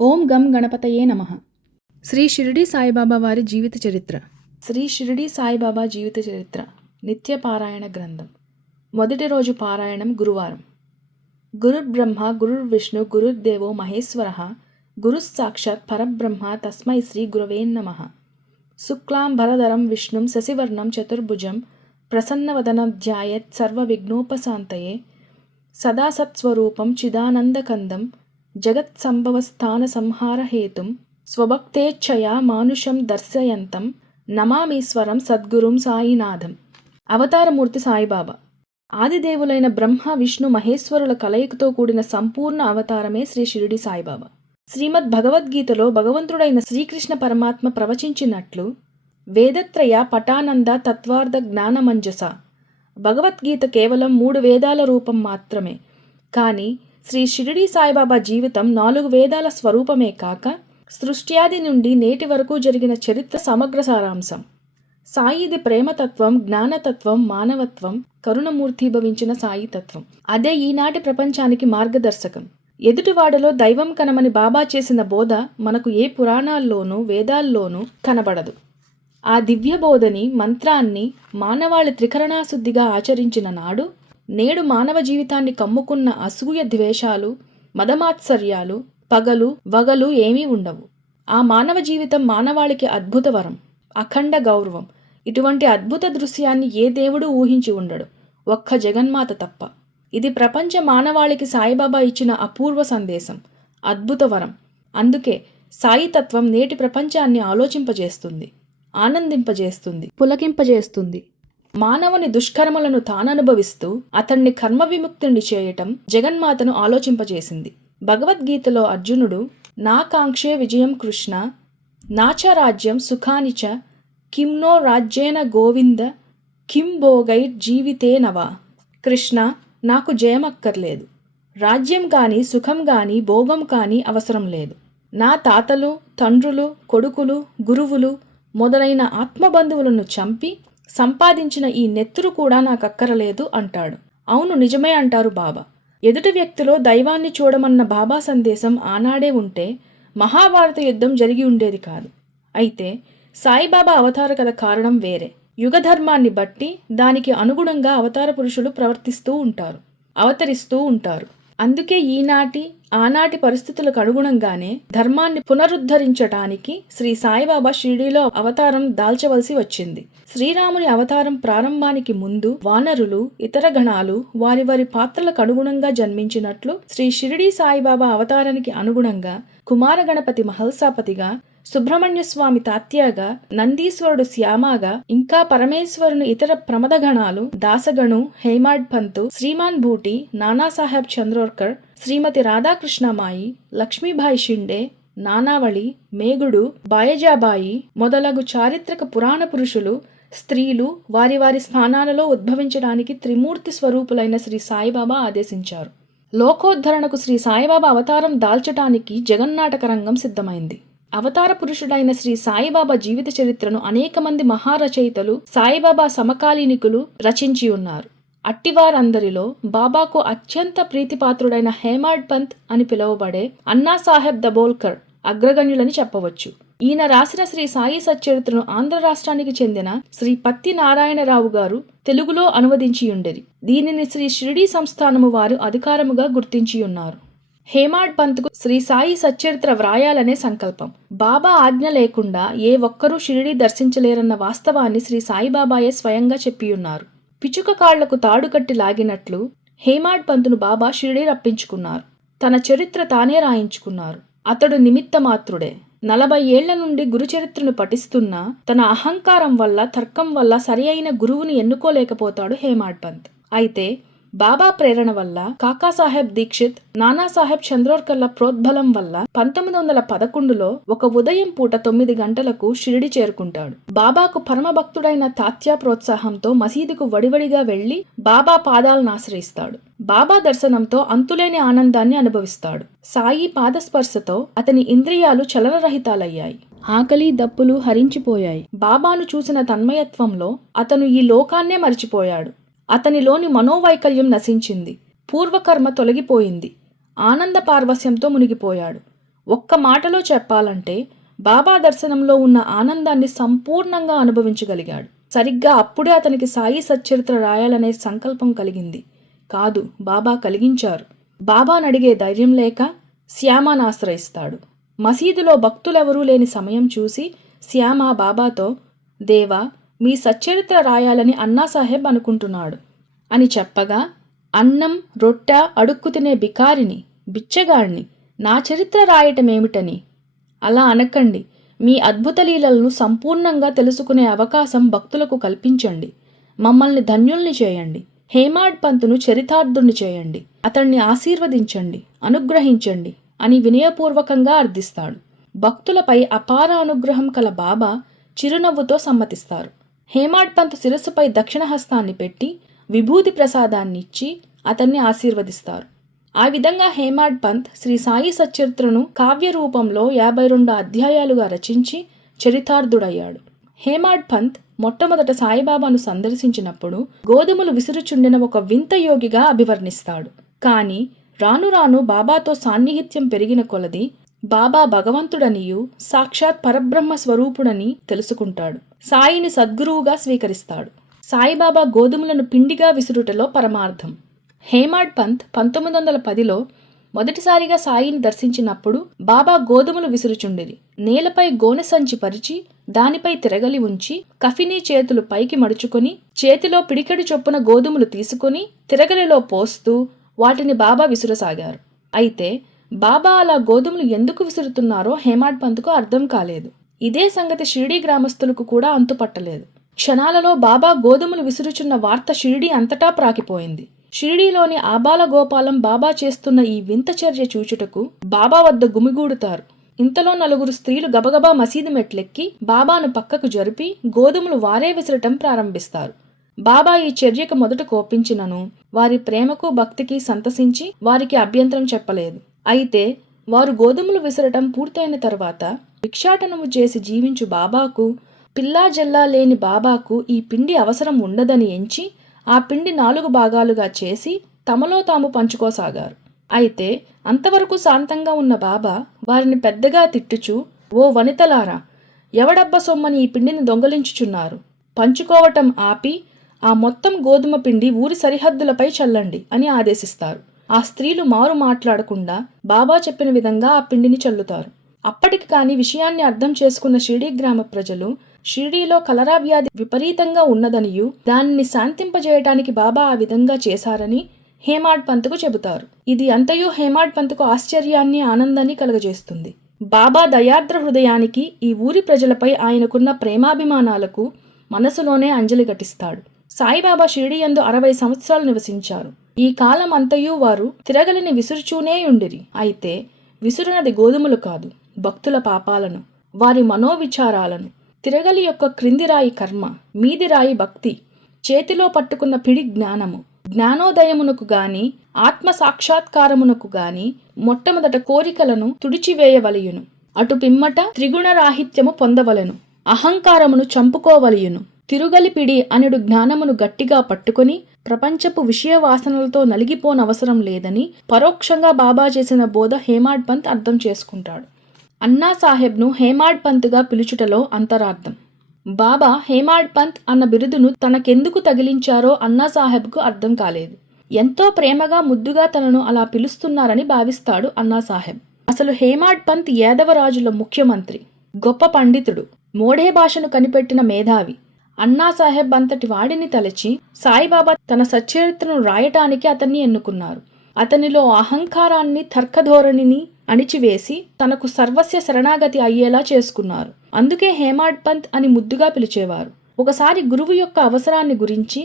ఓం గం గణపతయే నమః. శ్రీ షిరిడి సాయిబాబా వారి జీవిత చరిత్ర. శ్రీ షిరిడి సాయిబాబా జీవిత చరిత్ర నిత్య పారాయణ గ్రంథం. మొదటి రోజు పారాయణం గురువారం. గురుర్బ్రహ్మ గురుర్విష్ణు గురుర్దేవో మహేశ్వరః గురుస్సాక్షాత్ పరబ్రహ్మ తస్మై శ్రీ గురవే నమః. శుక్లాంబరధరం విష్ణుం శశివర్ణం చతుర్భుజం ప్రసన్నవదనం ధ్యాయేత్ సర్వవిఘ్నోపశాంతయే. సదా సత్స్వరూపం చిదానందకందం జగత్సంభవస్థాన సంహారహేతుం స్వభక్తేచ్ఛయా మానుషం దర్శయంతం నమామీశ్వరం సద్గురుం సాయినాథం. అవతారమూర్తి సాయిబాబా. ఆదిదేవులైన బ్రహ్మ విష్ణు మహేశ్వరుల కలయికతో కూడిన సంపూర్ణ అవతారమే శ్రీ షిరిడి సాయిబాబా. శ్రీమద్ భగవద్గీతలో భగవంతుడైన శ్రీకృష్ణ పరమాత్మ ప్రవచించినట్లు వేదత్రయ పటానంద తత్వార్థ జ్ఞానమంజస. భగవద్గీత కేవలం 3 వేదాల రూపం మాత్రమే. కానీ శ్రీ షిరిడి సాయిబాబా జీవితం 4 వేదాల స్వరూపమే కాక సృష్ట్యాది నుండి నేటి వరకు జరిగిన చరిత్ర సమగ్ర సారాంశం. సాయిది ప్రేమతత్వం, జ్ఞానతత్వం, మానవత్వం, కరుణమూర్తిభవించిన సాయితత్వం. అదే ఈనాటి ప్రపంచానికి మార్గదర్శకం. ఎదుటివాడలో దైవం కనమని బాబా చేసిన బోధ మనకు ఏ పురాణాల్లోనూ వేదాల్లోనూ కనబడదు. ఆ దివ్య బోధని, మంత్రాన్ని మానవాళి త్రికరణాశుద్ధిగా ఆచరించిన నాడు నేడు మానవ జీవితాన్ని కమ్ముకున్న అసూయ, ద్వేషాలు, మదమాత్సర్యాలు, పగలు వగలు ఏమీ ఉండవు. ఆ మానవ జీవితం మానవాళికి అద్భుత వరం, అఖండ గౌరవం. ఇటువంటి అద్భుత దృశ్యాన్ని ఏ దేవుడు ఊహించి ఉండడు, ఒక్క జగన్మాత తప్ప. ఇది ప్రపంచ మానవాళికి సాయిబాబా ఇచ్చిన అపూర్వ సందేశం, అద్భుత వరం. అందుకే సాయితత్వం నేటి ప్రపంచాన్ని ఆలోచింపజేస్తుంది, ఆనందింపజేస్తుంది, పులకింపజేస్తుంది. మానవుని దుష్కర్మలను తాననుభవిస్తూ అతన్ని కర్మ విముక్తుని చేయటం జగన్మాతను ఆలోచింపజేసింది. భగవద్గీతలో అర్జునుడు నా కాంక్షే విజయం కృష్ణ నాచ రాజ్యం సుఖానిచ కిమ్నో రాజ్యేన గోవింద కిం భోగైర్ జీవితే నవా. కృష్ణ, నాకు జయమక్కర్లేదు, రాజ్యం కానీ సుఖం కానీ భోగం కానీ అవసరం లేదు. నా తాతలు, తండ్రులు, కొడుకులు, గురువులు మొదలైన ఆత్మబంధువులను చంపి సంపాదించిన ఈ నెత్తురు కూడా నాకక్కరలేదు అంటాడు. అవును, నిజమే అంటారు బాబా. ఎదుటి వ్యక్తిలో దైవాన్ని చూడమన్న బాబా సందేశం ఆనాడే ఉంటే మహాభారత యుద్ధం జరిగి ఉండేది కాదు. అయితే సాయిబాబా అవతార కథ కారణం వేరే. యుగధర్మాన్ని బట్టి దానికి అనుగుణంగా అవతార పురుషులు ప్రవర్తిస్తూ ఉంటారు, అవతరిస్తూ ఉంటారు. అందుకే ఈనాటి ఆనాటి పరిస్థితులకు అనుగుణంగానే ధర్మాన్ని పునరుద్ధరించటానికి శ్రీ సాయిబాబా షిరిడీలో అవతారం దాల్చవలసి వచ్చింది. శ్రీరాముని అవతారం ప్రారంభానికి ముందు వానరులు, ఇతర గణాలు వారి వారి పాత్రలకు అనుగుణంగా జన్మించినట్లు శ్రీ షిరిడి సాయిబాబా అవతారానికి అనుగుణంగా కుమార గణపతి మహల్సాపతిగా, సుబ్రహ్మణ్య స్వామి తాత్యాగా, నందీశ్వరుడు శ్యామాగా, ఇంకా పరమేశ్వరుని ఇతర ప్రమదగణాలు దాసగణు, హేమాడ్ పంతు, శ్రీమాన్ భూటి, నానాసాహెబ్ చంద్రోర్కర్, శ్రీమతి రాధాకృష్ణమాయి, లక్ష్మీబాయి షిండే, నానావళి, మేగుడు, బాయజాబాయి మొదలగు చారిత్రక పురాణ పురుషులు, స్త్రీలు వారి వారి స్థానాలలో ఉద్భవించడానికి త్రిమూర్తి స్వరూపులైన శ్రీ సాయిబాబా ఆదేశించారు. లోకోద్ధరణకు శ్రీ సాయిబాబా అవతారం దాల్చటానికి జగన్నాటక రంగం సిద్ధమైంది. అవతార పురుషుడైన శ్రీ సాయిబాబా జీవిత చరిత్రను అనేక మంది మహారచయితలు, సాయిబాబా సమకాలీనికులు రచించి ఉన్నారు. అట్టివారందరిలో బాబాకు అత్యంత ప్రీతిపాత్రుడైన హేమాడ్ పంత్ అని పిలువబడే అన్నాసాహెబ్ దబోల్కర్ అగ్రగణ్యులని చెప్పవచ్చు. ఈయన రాసిన శ్రీ సాయి సచ్చరిత్రను ఆంధ్ర రాష్ట్రానికి చెందిన శ్రీ పత్తి నారాయణరావు గారు తెలుగులో అనువదించి ఉండేది. దీనిని శ్రీ షిరిడి సంస్థానము వారు అధికారముగా గుర్తించి ఉన్నారు. హేమాడ్ పంత్కు శ్రీ సాయి సచ్చరిత్ర వ్రాయాలనే సంకల్పం. బాబా ఆజ్ఞ లేకుండా ఏ ఒక్కరూ షిరిడి దర్శించలేరన్న వాస్తవాన్ని శ్రీ సాయిబాబాయే స్వయంగా చెప్పియున్నారు. పిచుక కాళ్లకు తాడు కట్టి లాగినట్లు హేమాడ్ పంతును బాబా షిరిడి రప్పించుకున్నారు. తన చరిత్ర తానే రాయించుకున్నారు. అతడు నిమిత్త మాత్రుడే. 40 ఏళ్ల నుండి గురుచరిత్రను పఠిస్తున్నా తన అహంకారం వల్ల, తర్కం వల్ల సరి అయిన గురువుని ఎన్నుకోలేకపోతాడు హేమాడ్ పంత్. అయితే బాబా ప్రేరణ వల్ల, కాకాసాహెబ్ దీక్షిత్, నానాసాహెబ్ చంద్రోర్కర్ల ప్రోద్బలం వల్ల 1911లో ఒక ఉదయం పూట 9 గంటలకు షిరిడి చేరుకుంటాడు. బాబాకు పరమభక్తుడైన తాత్యా ప్రోత్సాహంతో మసీదుకు వడివడిగా వెళ్లి బాబా పాదాలను ఆశ్రయిస్తాడు. బాబా దర్శనంతో అంతులేని ఆనందాన్ని అనుభవిస్తాడు. సాయి పాదస్పర్శతో అతని ఇంద్రియాలు చలనరహితాలయ్యాయి. ఆకలి దప్పులు హరించిపోయాయి. బాబాను చూసిన తన్మయత్వంలో అతను ఈ లోకాన్నే మరిచిపోయాడు. అతనిలోని మనోవైకల్యం నశించింది. పూర్వకర్మ తొలగిపోయింది. ఆనంద పార్వశ్యంతో మునిగిపోయాడు. ఒక్క మాటలో చెప్పాలంటే బాబా దర్శనంలో ఉన్న ఆనందాన్ని సంపూర్ణంగా అనుభవించగలిగాడు. సరిగ్గా అప్పుడే అతనికి సాయి సచ్చరిత్ర రాయాలనే సంకల్పం కలిగింది. కాదు, బాబా కలిగించారు. బాబాను అడిగే ధైర్యం లేక శ్యామను ఆశ్రయిస్తాడు. మసీదులో భక్తులెవరూ లేని సమయం చూసి శ్యామ బాబాతో, దేవా, మీ సచ్చరిత్ర రాయాలని అన్నాసాహెబ్ అనుకుంటున్నాడు అని చెప్పగా, అన్నం రొట్టె అడుక్కు తినే బికారిని, బిచ్చగాడిని నా చరిత్ర రాయటమేమిటని? అలా అనకండి. మీ అద్భుత లీలలను సంపూర్ణంగా తెలుసుకునే అవకాశం భక్తులకు కల్పించండి. మమ్మల్ని ధన్యుల్ని చేయండి. హేమాడ్ పంతును చరితార్థుణ్ణి చేయండి. అతన్ని ఆశీర్వదించండి, అనుగ్రహించండి అని వినయపూర్వకంగా అర్థిస్తాడు. భక్తులపై అపార అనుగ్రహం కల బాబా చిరునవ్వుతో సమ్మతిస్తారు. హేమాడ్ పంత్ శిరస్సుపై దక్షిణహస్తాన్ని పెట్టి విభూతి ప్రసాదాన్నిచ్చి అతన్ని ఆశీర్వదిస్తారు. ఆ విధంగా హేమాడ్ పంత్ శ్రీ సాయి సచ్చరిత్రను కావ్య రూపంలో 52 అధ్యాయాలుగా రచించి చరితార్థుడయ్యాడు. హేమాడ్ పంత్ మొట్టమొదట సాయిబాబాను సందర్శించినప్పుడు గోధుమలు విసురుచుండిన ఒక వింత యోగిగా అభివర్ణిస్తాడు. కానీ రాను రాను బాబాతో సాన్నిహిత్యం పెరిగిన కొలది బాబా భగవంతుడనియు సాక్షాత్ పరబ్రహ్మ స్వరూపుడని తెలుసుకుంటాడు. సాయిని సద్గురువుగా స్వీకరిస్తాడు. సాయిబాబా గోధుమలను పిండిగా విసురుటలో పరమార్థం. హేమాడ్ పంత్ 1910లో మొదటిసారిగా సాయిని దర్శించినప్పుడు బాబా గోధుమలు విసురుచుండిరి. నేలపై గోనె సంచి పరిచి దానిపై తిరగలి ఉంచి కఫినీ చేతులు పైకి మడుచుకొని చేతిలో పిడికెడు చొప్పున గోధుమలు తీసుకుని తిరగలిలో పోస్తూ వాటిని బాబా విసురసాగారు. అయితే బాబా అలా గోధుమలు ఎందుకు విసురుతున్నారో హేమాడ్ పంత్కు అర్థం కాలేదు. ఇదే సంగతి షిరిడీ గ్రామస్తులకు కూడా అంతుపట్టలేదు. క్షణాలలో బాబా గోధుమలు విసురుచున్న వార్త షిరిడీ అంతటా ప్రాకిపోయింది. షిరిడీలోని ఆబాల గోపాలం బాబా చేస్తున్న ఈ వింత చర్య చూచుటకు బాబా వద్ద గుమిగూడుతారు. ఇంతలో 4 స్త్రీలు గబగబా మసీదు మెట్లెక్కి బాబాను పక్కకు జరిపి గోధుమలు వారే విసరటం ప్రారంభిస్తారు. బాబా ఈ చర్యకు మొదట కోపించినను వారి ప్రేమకు భక్తికి సంతసించి వారికి అభ్యంతరం చెప్పలేదు. అయితే వారు గోధుమలు విసరటం పూర్తయిన తర్వాత భిక్షాటనము చేసి జీవించు బాబాకు, పిల్లా జల్లా లేని బాబాకు ఈ పిండి అవసరం ఉండదని ఎంచి ఆ పిండి 4 భాగాలుగా చేసి తమలో తాము పంచుకోసాగారు. అయితే అంతవరకు శాంతంగా ఉన్న బాబా వారిని పెద్దగా తిట్టుచూ, ఓ వనితలారా, ఎవడబ్బ సొమ్మని ఈ పిండిని దొంగలించుచున్నారు? పంచుకోవటం ఆపి ఆ మొత్తం గోధుమ పిండి ఊరి సరిహద్దులపై చల్లండి అని ఆదేశిస్తారు. ఆ స్త్రీలు మారు మాట్లాడకుండా బాబా చెప్పిన విధంగా ఆ పిండిని చల్లుతారు. అప్పటికి కాని విషయాన్ని అర్థం చేసుకున్న షిరిడీ గ్రామ ప్రజలు షిరిడీలో కలరా వ్యాధి విపరీతంగా ఉన్నదనియు దానిని శాంతింపజేయటానికి బాబా ఆ విధంగా చేశారని హేమాడ్ పంత్కు చెబుతారు. ఇది అంతయు హేమాడ్ పంత్కు ఆశ్చర్యాన్ని, ఆనందాన్ని కలుగజేస్తుంది. బాబా దయార్ద్ర హృదయానికి, ఈ ఊరి ప్రజలపై ఆయనకున్న ప్రేమాభిమానాలకు మనసులోనే అంజలి ఘటిస్తాడు. సాయిబాబా షిరిడీ యందు 60 సంవత్సరాలు నివసించారు. ఈ కాలం అంతయు వారు తిరగలిని విసురుచూనేయుండిరి. అయితే విసురునది గోధుమలు కాదు, భక్తుల పాపాలను, వారి మనోవిచారాలను. తిరగలి యొక్క క్రింది రాయి కర్మ, మీది రాయి భక్తి. చేతిలో పట్టుకున్న పిడి జ్ఞానము. జ్ఞానోదయమునకు గాని ఆత్మ సాక్షాత్కారమునకు గాని మొట్టమొదట కోరికలను తుడిచివేయవలయును. అటు పిమ్మట త్రిగుణరాహిత్యము పొందవలెను. అహంకారమును చంపుకోవలయును. తిరుగలిపిడి అనుడు జ్ఞానమును గట్టిగా పట్టుకొని ప్రపంచపు విషయ వాసనలతో నలిగిపోనవసరం లేదని పరోక్షంగా బాబా చేసిన బోధ హేమాడ్ పంత్ అర్థం చేసుకుంటాడు. అన్నా సాహెబ్ను హేమాడ్ పంత్గా పిలుచుటలో అంతరార్థం. బాబా హేమాడ్ పంత్ అన్న బిరుదును తనకెందుకు తగిలించారో అన్నా సాహెబ్కు అర్థం కాలేదు. ఎంతో ప్రేమగా ముద్దుగా తనను అలా పిలుస్తున్నారని భావిస్తాడు అన్నా సాహెబ్. అసలు హేమాడ్ పంత్ యాదవరాజుల ముఖ్యమంత్రి, గొప్ప పండితుడు, మోఢే భాషను కనిపెట్టిన మేధావి. అన్నాసాహెబ్ అంతటి వాడిని తలచి సాయిబాబా తన సచ్చరిత్రను రాయటానికి అతన్ని ఎన్నుకున్నారు. అతనిలో అహంకారాన్ని, తర్కధోరణిని అణిచివేసి తనకు సర్వస్వ శరణాగతి అయ్యేలా చేసుకున్నారు. అందుకే హేమాడ్ పంత్ అని ముద్దుగా పిలిచేవారు. ఒకసారి గురువు యొక్క అవసరాన్ని గురించి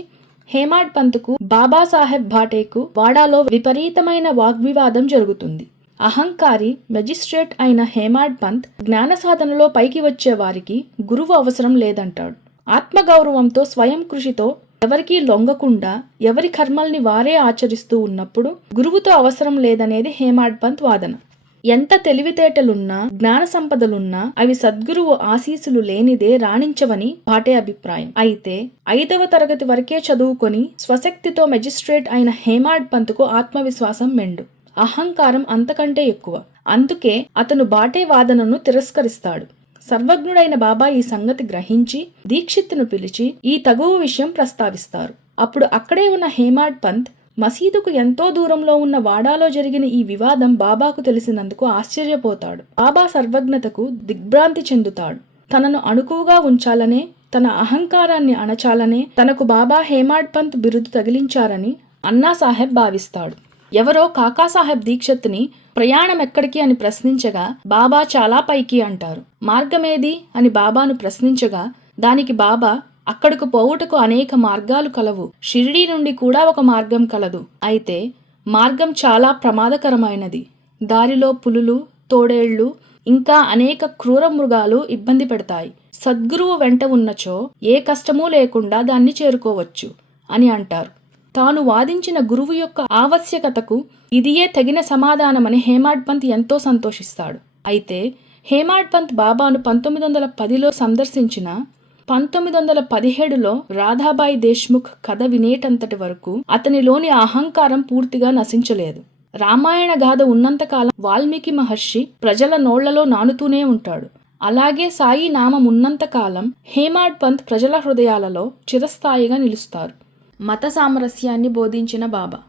హేమాడ్ పంత్కు బాబాసాహెబ్ భాటేకు వాడాలో విపరీతమైన వాగ్వివాదం జరుగుతుంది. అహంకారి మెజిస్ట్రేట్ అయిన హేమాడ్ పంత్ జ్ఞాన సాధనలో పైకి వచ్చే వారికి గురువు అవసరం లేదంటాడు. ఆత్మగౌరవంతో, స్వయం కృషితో ఎవరికీ లొంగకుండా ఎవరి కర్మల్ని వారే ఆచరిస్తూ ఉన్నప్పుడు గురువుతో అవసరం లేదనేది హేమాడ్ పంత్ వాదన. ఎంత తెలివితేటలున్నా, జ్ఞాన సంపదలున్నా అవి సద్గురువు ఆశీస్సులు లేనిదే రాణించవని భాటే అభిప్రాయం. అయితే 5వ తరగతి వరకే చదువుకొని స్వశక్తితో మెజిస్ట్రేట్ అయిన హేమాడ్ పంత్కు ఆత్మవిశ్వాసం మెండు. అహంకారం అంతకంటే ఎక్కువ. అందుకే అతను బాటే వాదనను తిరస్కరిస్తాడు. సర్వజ్ఞుడైన బాబా ఈ సంగతి గ్రహించి దీక్షిత్తును పిలిచి ఈ తగువ విషయం ప్రస్తావిస్తారు. అప్పుడు అక్కడే ఉన్న హేమాడ్ పంత్ మసీదుకు ఎంతో దూరంలో ఉన్న వాడాలో జరిగిన ఈ వివాదం బాబాకు తెలిసినందుకు ఆశ్చర్యపోతాడు. బాబా సర్వజ్ఞతకు దిగ్భ్రాంతి చెందుతాడు. తనను అణుకువగా ఉంచాలనే, తన అహంకారాన్ని అణచాలనే తనకు బాబా హేమాడ్ పంత్ బిరుదు తగిలించారని అన్నాసాహెబ్ భావిస్తాడు. ఎవరో కాకాసాహెబ్ దీక్షిత్ని ప్రయాణం ఎక్కడికి అని ప్రశ్నించగా బాబా చాలా పైకి అంటారు. మార్గమేది అని బాబాను ప్రశ్నించగా దానికి బాబా, అక్కడకు పోవుటకు అనేక మార్గాలు కలవు. షిరిడీ నుండి కూడా ఒక మార్గం కలదు. అయితే మార్గం చాలా ప్రమాదకరమైనది. దారిలో పులులు, తోడేళ్లు ఇంకా అనేక క్రూర మృగాలు ఇబ్బంది పెడతాయి. సద్గురువు వెంట ఉన్నచో ఏ కష్టమూ లేకుండా దాన్ని చేరుకోవచ్చు అని అంటారు. తాను వాదించిన గురువు యొక్క ఆవశ్యకతకు ఇదియే తగిన సమాధానమని హేమాడ్ పంత్ ఎంతో సంతోషిస్తాడు. అయితే హేమాడ్ పంత్ బాబాను 1910లో సందర్శించిన 1917లో రాధాబాయి దేశ్ముఖ్ కథ వినేటంతటి వరకు అతనిలోని అహంకారం పూర్తిగా నశించలేదు. రామాయణ గాథ ఉన్నంతకాలం వాల్మీకి మహర్షి ప్రజల నోళ్లలో నానుతూనే ఉంటాడు. అలాగే సాయి నామం ఉన్నంతకాలం హేమాడ్ పంత్ ప్రజల హృదయాలలో చిరస్థాయిగా నిలుస్తారు. మత సామరస్యాన్ని బోధించిన బాబా.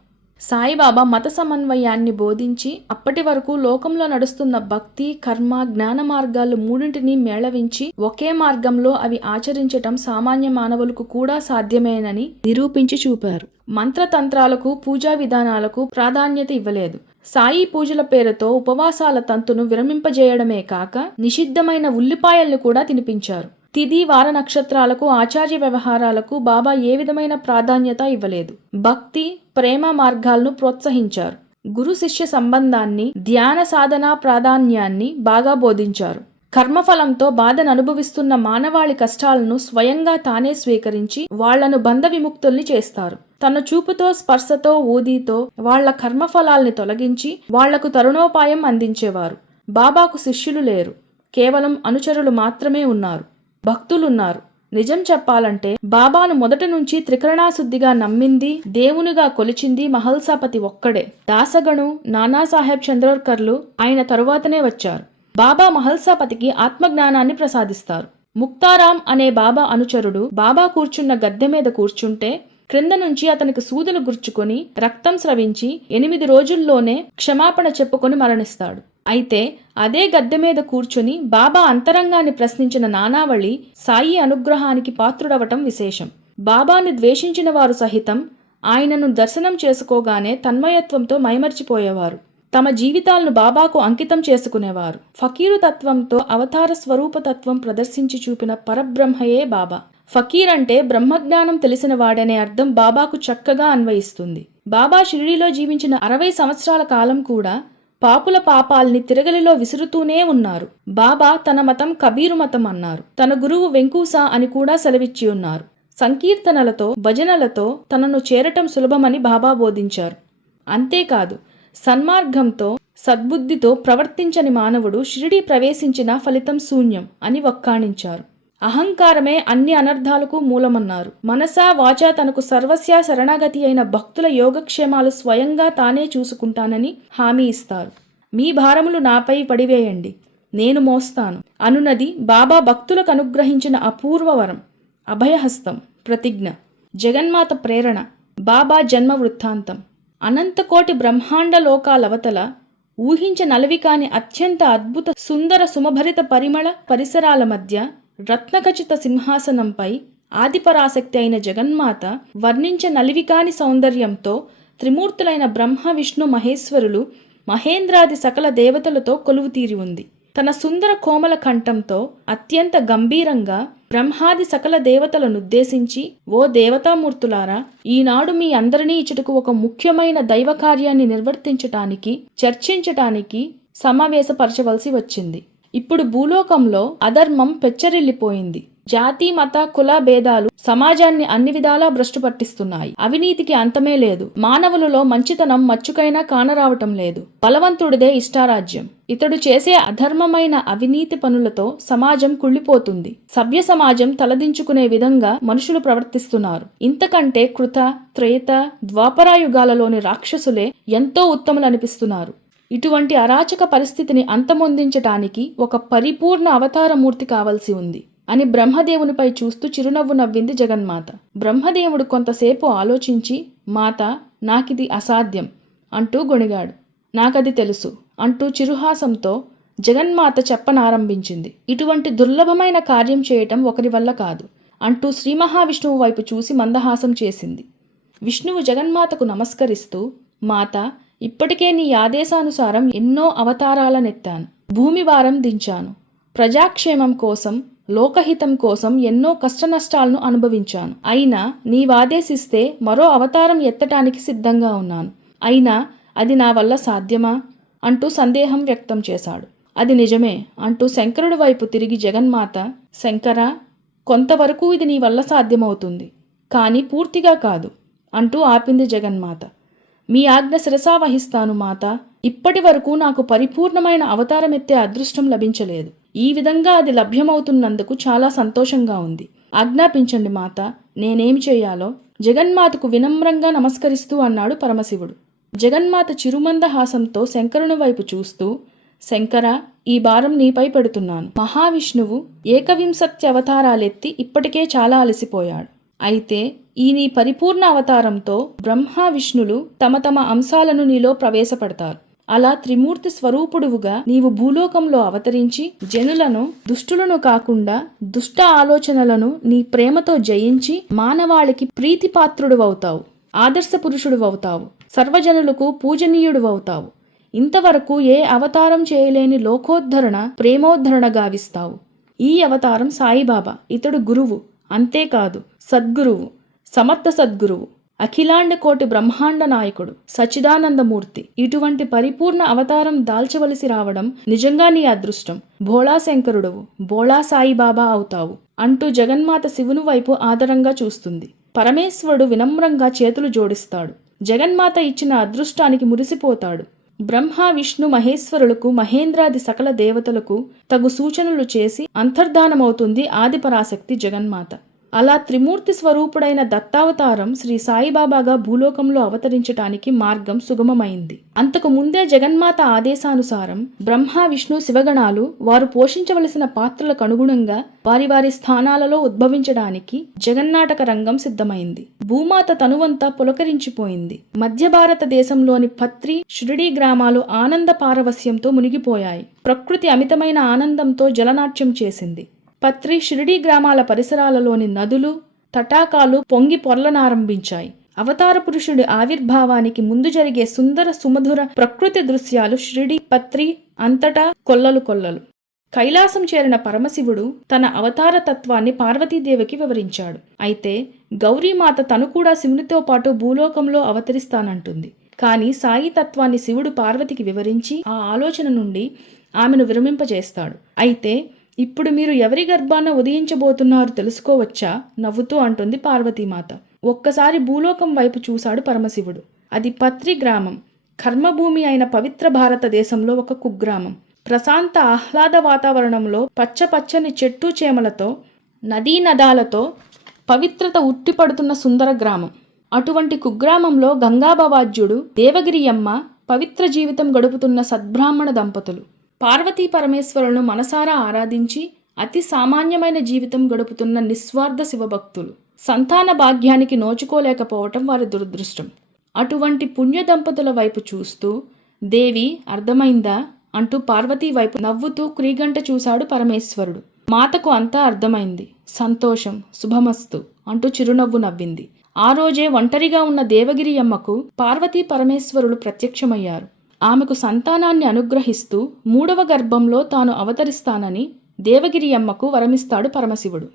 సాయిబాబా మత సమన్వయాన్ని బోధించి అప్పటి వరకు లోకంలో నడుస్తున్న భక్తి, కర్మ, జ్ఞాన మార్గాలు మూడింటిని మేళవించి ఒకే మార్గంలో అవి ఆచరించటం సామాన్య మానవులకు కూడా సాధ్యమేనని నిరూపించి చూపారు. మంత్రతంత్రాలకు, పూజా విధానాలకు ప్రాధాన్యత ఇవ్వలేదు. సాయి పూజల పేరుతో ఉపవాసాల తంతును విరమింపజేయడమే కాక నిషిద్ధమైన ఉల్లిపాయల్ని కూడా తినిపించారు. తిథి, వార, నక్షత్రాలకు, ఆచార్య వ్యవహారాలకు బాబా ఏ విధమైన ప్రాధాన్యత ఇవ్వలేదు. భక్తి, ప్రేమ మార్గాలను ప్రోత్సహించారు. గురు శిష్య సంబంధాన్ని, ధ్యాన సాధనా ప్రాధాన్యాన్ని బాగా బోధించారు. కర్మఫలంతో బాధను అనుభవిస్తున్న మానవాళి కష్టాలను స్వయంగా తానే స్వీకరించి వాళ్లను బంధ విముక్తుల్ని చేస్తారు. తన చూపుతో, స్పర్శతో, ఊదితో వాళ్ల కర్మఫలాల్ని తొలగించి వాళ్లకు తరుణోపాయం అందించేవారు. బాబాకు శిష్యులు లేరు, కేవలం అనుచరులు మాత్రమే ఉన్నారు. భక్తులున్నారు. నిజం చెప్పాలంటే బాబాను మొదటి నుంచి త్రికరణాశుద్ధిగా నమ్మింది, దేవునిగా కొలిచింది మహల్సాపతి ఒక్కడే. దాసగణు, నానాసాహెబ్ చంద్రోర్కర్లు ఆయన తరువాతనే వచ్చారు. బాబా మహల్సాపతికి ఆత్మజ్ఞానాన్ని ప్రసాదిస్తారు. ముక్తారాం అనే బాబా అనుచరుడు బాబా కూర్చున్న గద్దె మీద కూర్చుంటే క్రింద నుంచి అతనికి సూదులు గుర్చుకొని రక్తం స్రవించి 8 రోజుల్లోనే క్షమాపణ చెప్పుకొని మరణిస్తాడు. అయితే అదే గద్దె మీద కూర్చుని బాబా అంతరంగాన్ని ప్రశ్నించిన నానావళి సాయి అనుగ్రహానికి పాత్రుడవటం విశేషం. బాబాను ద్వేషించిన వారు సహితం ఆయనను దర్శనం చేసుకోగానే తన్మయత్వంతో మైమర్చిపోయేవారు. తమ జీవితాలను బాబాకు అంకితం చేసుకునేవారు. ఫకీరు తత్వంతో అవతార స్వరూపతత్వం ప్రదర్శించి చూపిన పరబ్రహ్మయే బాబా. ఫకీర్ అంటే బ్రహ్మజ్ఞానం తెలిసిన వాడనే అర్థం బాబాకు చక్కగా అన్వయిస్తుంది. బాబా షిరిడీలో జీవించిన 60 సంవత్సరాల కాలం కూడా పాపుల పాపాల్ని తిరగలిలో విసురుతూనే ఉన్నారు. బాబా తన మతం కబీరు మతం అన్నారు. తన గురువు వెంకూసా అని కూడా సెలవిచ్చి ఉన్నారు. సంకీర్తనలతో, భజనలతో తనను చేరటం సులభమని బాబా బోధించారు. అంతేకాదు, సన్మార్గంతో, సద్బుద్ధితో ప్రవర్తించని మానవుడు షిరిడీ ప్రవేశించిన ఫలితం శూన్యం అని వక్కాణించారు. అహంకారమే అన్ని అనర్థాలకు మూలమన్నారు. మనసా వాచా తనకు సర్వస్య శరణాగతి అయిన భక్తుల యోగక్షేమాలు స్వయంగా తానే చూసుకుంటానని హామీ ఇస్తారు. మీ భారములు నాపై పడివేయండి, నేను మోస్తాను అనున్నది బాబా భక్తులకు అనుగ్రహించిన అపూర్వ వరం. అభయహస్తం, ప్రతిజ్ఞ, జగన్మాత ప్రేరణ, బాబా జన్మ వృత్తాంతం. అనంతకోటి బ్రహ్మాండ లోకాలవతల ఊహించనలవి కాని అత్యంత అద్భుత సుందర సుమభరిత పరిమళ పరిసరాల మధ్య రత్నఖచిత సింహాసనంపై ఆదిపరాశక్తి అయిన జగన్మాత వర్ణించనలివికాని సౌందర్యంతో త్రిమూర్తులైన బ్రహ్మ, విష్ణు, మహేశ్వరులు, మహేంద్రాది సకల దేవతలతో కొలువుతీరి ఉంది. తన సుందర కోమల కంఠంతో అత్యంత గంభీరంగా బ్రహ్మాది సకల దేవతలనుద్దేశించి, ఓ దేవతామూర్తులారా, ఈనాడు మీ అందరినీ ఇచ్చటకు ఒక ముఖ్యమైన దైవ కార్యాన్ని నిర్వర్తించటానికి, చర్చించటానికి సమావేశపరచవలసి వచ్చింది. ఇప్పుడు భూలోకంలో అధర్మం పెచ్చరిల్లిపోయింది. జాతి మత కుల భేదాలు సమాజాన్ని అన్ని విధాలా భ్రష్టు పట్టిస్తున్నాయి. అవినీతికి అంతమే లేదు. మానవులలో మంచితనం మచ్చుకైనా కానరావటం లేదు. బలవంతుడిదే ఇష్టారాజ్యం. ఇతడు చేసే అధర్మమైన అవినీతి పనులతో సమాజం కుళ్ళిపోతుంది. సభ్య సమాజం తలదించుకునే విధంగా మనుషులు ప్రవర్తిస్తున్నారు. ఇంతకంటే కృత త్రేత ద్వాపరాయుగాలలోని రాక్షసులే ఎంతో ఉత్తములనిపిస్తున్నారు. ఇటువంటి అరాచక పరిస్థితిని అంతమొందించటానికి ఒక పరిపూర్ణ అవతారమూర్తి కావలసి ఉంది అని బ్రహ్మదేవునిపై చూస్తూ చిరునవ్వు నవ్వింది జగన్మాత. బ్రహ్మదేవుడు కొంతసేపు ఆలోచించి, మాత, నాకిది అసాధ్యం అంటూ గొణిగాడు. నాకది తెలుసు అంటూ చిరుహాసంతో జగన్మాత చెప్పనారంభించింది. ఇటువంటి దుర్లభమైన కార్యం చేయటం ఒకరి వల్ల కాదు అంటూ శ్రీ మహావిష్ణువు వైపు చూసి మందహాసం చేసింది. విష్ణువు జగన్మాతకు నమస్కరిస్తూ, మాత, ఇప్పటికే నీ ఆదేశానుసారం ఎన్నో అవతారాలనెత్తాను. భూమి భారం దించాను. ప్రజాక్షేమం కోసం, లోకహితం కోసం ఎన్నో కష్టనష్టాలను అనుభవించాను. అయినా నీవాదేశిస్తే మరో అవతారం ఎత్తటానికి సిద్ధంగా ఉన్నాను. అయినా అది నా వల్ల సాధ్యమా అంటూ సందేహం వ్యక్తం చేశాడు. అది నిజమే అంటూ శంకరుడి వైపు తిరిగి జగన్మాత, శంకర, కొంతవరకు ఇది నీ వల్ల సాధ్యమవుతుంది, కానీ పూర్తిగా కాదు అంటూ ఆపింది జగన్మాత. మీ ఆజ్ఞ శిరసా వహిస్తాను మాత. ఇప్పటి వరకు నాకు పరిపూర్ణమైన అవతారమెత్తే అదృష్టం లభించలేదు. ఈ విధంగా అది లభ్యమవుతున్నందుకు చాలా సంతోషంగా ఉంది. ఆజ్ఞాపించండి మాత, నేనేమి చేయాలో? జగన్మాతకు వినమ్రంగా నమస్కరిస్తూ అన్నాడు పరమశివుడు. జగన్మాత చిరుమందహాసంతో శంకరుని వైపు చూస్తూ, శంకర, ఈ భారం నీపై పెడుతున్నాను. మహావిష్ణువు ఏకవింశత్య అవతారాలెత్తి ఇప్పటికే చాలా అలసిపోయాడు. అయితే ఈ నీ పరిపూర్ణ అవతారంతో బ్రహ్మ విష్ణులు తమ తమ అంశాలను నీలో ప్రవేశపెడతారు. అలా త్రిమూర్తి స్వరూపుడువుగా నీవు భూలోకంలో అవతరించి జనులను, దుష్టులను కాకుండా దుష్ట ఆలోచనలను నీ ప్రేమతో జయించి మానవాళికి ప్రీతిపాత్రుడువవుతావు, ఆదర్శ పురుషుడువవుతావు, సర్వజనులకు పూజనీయుడువవుతావు. ఇంతవరకు ఏ అవతారం చేయలేని లోకోద్ధరణ ప్రేమోద్ధరణ గావిస్తావు. ఈ అవతారం సాయిబాబా. ఇతడు గురువు, అంతేకాదు సద్గురువు, సమర్థ సద్గురువు, అఖిలాండ కోటి బ్రహ్మాండ నాయకుడు, సచిదానందమూర్తి. ఇటువంటి పరిపూర్ణ అవతారం దాల్చవలసి రావడం నిజంగా నీ అదృష్టం. భోళా శంకరుడువు, భోళా సాయిబాబా అవుతావు అంటూ జగన్మాత శివుని వైపు ఆదరంగా చూస్తుంది. పరమేశ్వరుడు వినమ్రంగా చేతులు జోడిస్తాడు. జగన్మాత ఇచ్చిన అదృష్టానికి మురిసిపోతాడు. బ్రహ్మ విష్ణు మహేశ్వరులకు, మహేంద్రాది సకల దేవతలకు తగు సూచనలు చేసి అంతర్ధానమవుతుంది ఆదిపరాశక్తి జగన్మాత. అలా త్రిమూర్తి స్వరూపుడైన దత్తావతారం శ్రీ సాయిబాబాగా భూలోకంలో అవతరించటానికి మార్గం సుగమమైంది. అంతకు ముందే జగన్మాత ఆదేశానుసారం బ్రహ్మ విష్ణు శివగణాలు వారు పోషించవలసిన పాత్రలకు అనుగుణంగా వారి వారి స్థానాలలో ఉద్భవించడానికి జగన్నాటక రంగం సిద్ధమైంది. భూమాత తనువంతా పులకరించిపోయింది. మధ్య భారతదేశంలోని పత్రి, షిరిడీ గ్రామాలు ఆనంద పారవస్యంతో మునిగిపోయాయి. ప్రకృతి అమితమైన ఆనందంతో జలనాట్యం చేసింది. పత్రి, షిరిడీ గ్రామాల పరిసరాలలోని నదులు, తటాకాలు పొంగి పొర్లనారంభించాయి. అవతార పురుషుడి ఆవిర్భావానికి ముందు జరిగే సుందర సుమధుర ప్రకృతి దృశ్యాలు షిరిడీ, పత్రి అంతటా కొల్లలు కొల్లలు. కైలాసం చేరిన పరమశివుడు తన అవతార తత్వాన్ని పార్వతీదేవికి వివరించాడు. అయితే గౌరీమాత తను కూడా శివునితో పాటు భూలోకంలో అవతరిస్తానంటుంది. కానీ సాయి తత్వాన్ని శివుడు పార్వతికి వివరించి ఆ ఆలోచన నుండి ఆమెను విరమింపజేస్తాడు. అయితే ఇప్పుడు మీరు ఎవరి గర్భాన ఉదయించబోతున్నారు తెలుసుకోవచ్చా? నవ్వుతూ అంటుంది పార్వతీమాత. ఒక్కసారి భూలోకం వైపు చూశాడు పరమశివుడు. అది పత్రి గ్రామం. కర్మభూమి అయిన పవిత్ర భారతదేశంలో ఒక కుగ్రామం. ప్రశాంత ఆహ్లాద వాతావరణంలో పచ్చపచ్చని చెట్టు చేమలతో, నదీ నదాలతో పవిత్రత ఉట్టిపడుతున్న సుందర గ్రామం. అటువంటి కుగ్రామంలో గంగాభవాజ్యుడు, దేవగిరియమ్మ పవిత్ర జీవితం గడుపుతున్న సద్బ్రాహ్మణ దంపతులు. పార్వతీ పరమేశ్వరులను మనసారా ఆరాధించి అతి సామాన్యమైన జీవితం గడుపుతున్న నిస్వార్థ శివభక్తులు. సంతాన భాగ్యానికి నోచుకోలేకపోవటం వారి దురదృష్టం. అటువంటి పుణ్య దంపతుల వైపు చూస్తూ, దేవి, అర్థమైందా అంటూ పార్వతీ వైపు నవ్వుతూ క్రీగంట చూశాడు పరమేశ్వరుడు. మాతకు అంతా అర్థమైంది. సంతోషం, శుభమస్తు అంటూ చిరునవ్వు నవ్వింది. ఆ రోజే ఒంటరిగా ఉన్న దేవగిరి అమ్మకు పార్వతీ పరమేశ్వరులు ప్రత్యక్షమయ్యారు. ఆమెకు సంతానాన్ని అనుగ్రహిస్తూ 3వ గర్భంలో తాను అవతరిస్తానని దేవగిరి అమ్మకు వరమిస్తాడు పరమశివుడు.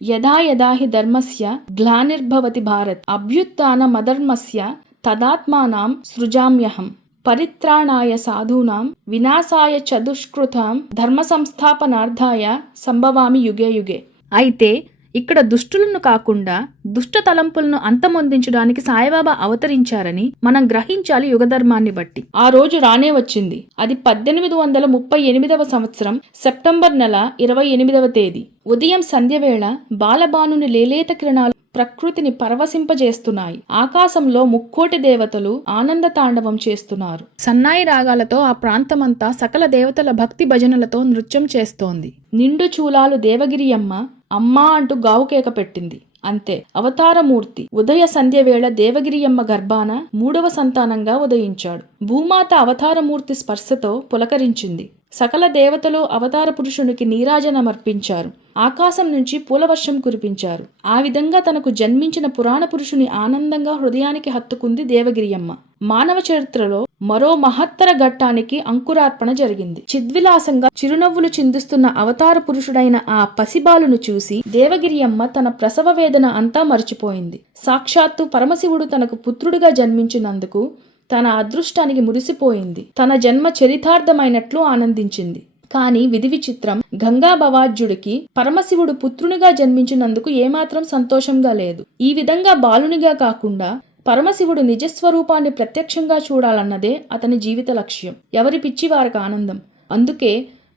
యదా యదా హి ధర్మస్య గ్లానిర్భవతి భారత్ అభ్యుత్థానమధర్మస్య తదాత్మానాం సృజామ్యహం పరిత్రాణాయ సాధూనాం వినాశాయ చ దుష్కృతాం ధర్మ సంస్థాపనార్థాయ సంభవామి యుగే యుగే అయితే ఇక్కడ దుష్టులను కాకుండా దుష్ట తలంపులను అంతమొందించడానికి సాయిబాబా అవతరించారని మనం గ్రహించాలి యుగధర్మాన్ని బట్టి. ఆ రోజు రానే వచ్చింది. అది 1838 సంవత్సరం సెప్టెంబర్ నెల 28వ తేదీ. ఉదయం సంధ్యవేళ బాలబానుని లేలేత కిరణాలు ప్రకృతిని పరవశింపజేస్తున్నాయి. ఆకాశంలో ముక్కోటి దేవతలు ఆనంద తాండవం చేస్తున్నారు. సన్నాయి రాగాలతో ఆ ప్రాంతమంతా సకల దేవతల భక్తి భజనలతో నృత్యం చేస్తోంది. నిండు చూలాలు దేవగిరియమ్మ అమ్మా అంటూ గావుకేక పెట్టింది. అంతే, అవతారమూర్తి ఉదయ సంధ్య వేళ దేవగిరియమ్మ గర్భాన 3వ సంతానంగా ఉదయించాడు. భూమాత అవతారమూర్తి స్పర్శతో పులకరించింది. సకల దేవతలు అవతార పురుషునికి నీరాజనమర్పించారు. ఆకాశం నుంచి పూలవర్షం కురిపించారు. ఆ విధంగా తనకు జన్మించిన పురాణ పురుషుని ఆనందంగా హృదయానికి హత్తుకుంది దేవగిరియమ్మ. మానవ చరిత్రలో మరో మహత్తర ఘట్టానికి అంకురార్పణ జరిగింది. చిద్విలాసంగా చిరునవ్వులు చిందిస్తున్న అవతార పురుషుడైన ఆ పసిబాలును చూసి దేవగిరియమ్మ తన ప్రసవ వేదన అంతా మర్చిపోయింది. సాక్షాత్తు పరమశివుడు తనకు పుత్రుడిగా జన్మించినందుకు తన అదృష్టానికి మురిసిపోయింది. తన జన్మ చరితార్థమైనట్లు ఆనందించింది. కానీ విధి విచిత్రం, గంగా భవాజ్యుడికి పరమశివుడు పుత్రునిగా జన్మించినందుకు ఏమాత్రం సంతోషంగా లేదు. ఈ విధంగా బాలునిగా కాకుండా పరమశివుడు నిజస్వరూపాన్ని ప్రత్యక్షంగా చూడాలన్నదే అతని జీవిత లక్ష్యం. ఎవరి పిచ్చి వారికి ఆనందం. అందుకే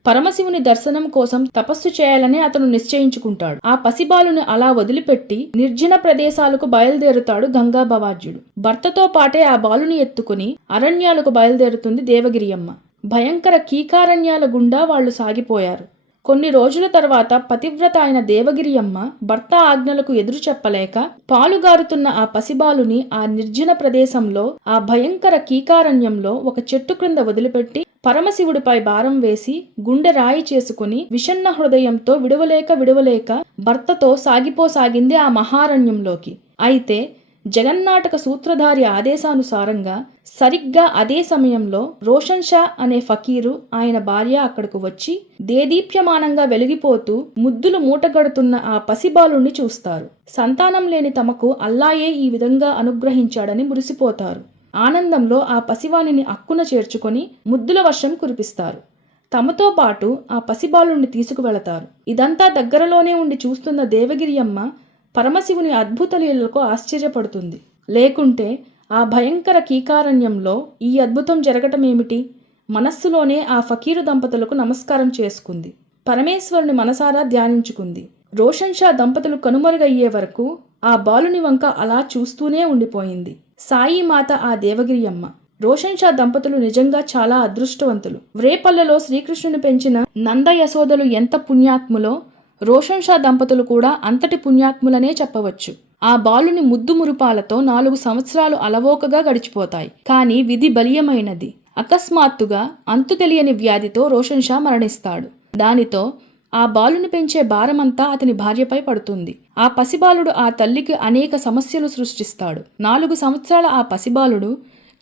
పరమశివుని దర్శనం కోసం తపస్సు చేయాలని అతను నిశ్చయించుకుంటాడు. ఆ పసిబాలుని అలా వదిలిపెట్టి నిర్జన ప్రదేశాలకు బయలుదేరుతాడు గంగా భవాజ్యుడు. భర్తతో పాటే ఆ బాలుని ఎత్తుకుని అరణ్యాలకు బయలుదేరుతుంది దేవగిరియమ్మ. భయంకర కీకారణ్యాల గుండా వాళ్లు సాగిపోయారు. కొన్ని రోజుల తర్వాత పతివ్రత అయిన దేవగిరియమ్మ భర్త ఆజ్ఞలకు ఎదురు చెప్పలేక పాలుగారుతున్న ఆ పసిబాలుని ఆ నిర్జన ప్రదేశంలో, ఆ భయంకర కీకారణ్యంలో ఒక చెట్టు క్రింద వదిలిపెట్టి పరమశివుడిపై భారం వేసి గుండె రాయి చేసుకుని విషన్న హృదయంతో విడవలేక భర్తతో సాగిపోసాగింది ఆ మహారణ్యంలోకి. అయితే జగన్నాటక సూత్రధారి ఆదేశానుసారంగా సరిగ్గా అదే సమయంలో రోషన్ షా అనే ఫకీరు, ఆయన భార్య అక్కడకు వచ్చి దేదీప్యమానంగా వెలిగిపోతూ ముద్దులు మూటగడుతున్న ఆ పసిబాలుణ్ణి చూస్తారు. సంతానం లేని తమకు అల్లాయే ఈ విధంగా అనుగ్రహించాడని మురిసిపోతారు. ఆనందంలో ఆ పసివానిని అక్కున చేర్చుకొని ముద్దుల వర్షం కురిపిస్తారు. తమతో పాటు ఆ పసిబాలుణ్ణి తీసుకువెళతారు. ఇదంతా దగ్గరలోనే ఉండి చూస్తున్న దేవగిరియమ్మ పరమశివుని అద్భుత లీలలకు ఆశ్చర్యపడుతుంది. లేకుంటే ఆ భయంకర కీకారణ్యంలో ఈ అద్భుతం జరగటమేమిటి? మనస్సులోనే ఆ ఫకీరు దంపతులకు నమస్కారం చేసుకుంది. పరమేశ్వరుని మనసారా ధ్యానించుకుంది. రోషన్ షా దంపతులు కనుమరుగయ్యే వరకు ఆ బాలుని వంక అలా చూస్తూనే ఉండిపోయింది. సాయి మాత ఆ దేవగిరియమ్మ. రోషన్ షా దంపతులు నిజంగా చాలా అదృష్టవంతులు. వ్రేపల్లెలో శ్రీకృష్ణుని పెంచిన నంద యశోదలు ఎంత పుణ్యాత్ములో రోషన్ షా దంపతులు కూడా అంతటి పుణ్యాత్ములనే చెప్పవచ్చు. ఆ బాలుని ముద్దు మురుపాలతో 4 సంవత్సరాలు అలవోకగా గడిచిపోతాయి. కానీ విధి బలీయమైనది. అకస్మాత్తుగా అంతు తెలియని వ్యాధితో రోషన్ షా మరణిస్తాడు. దానితో ఆ బాలుని పెంచే భారమంతా అతని భార్యపై పడుతుంది. ఆ పసిబాలుడు ఆ తల్లికి అనేక సమస్యలు సృష్టిస్తాడు. 4 సంవత్సరాల ఆ పసిబాలుడు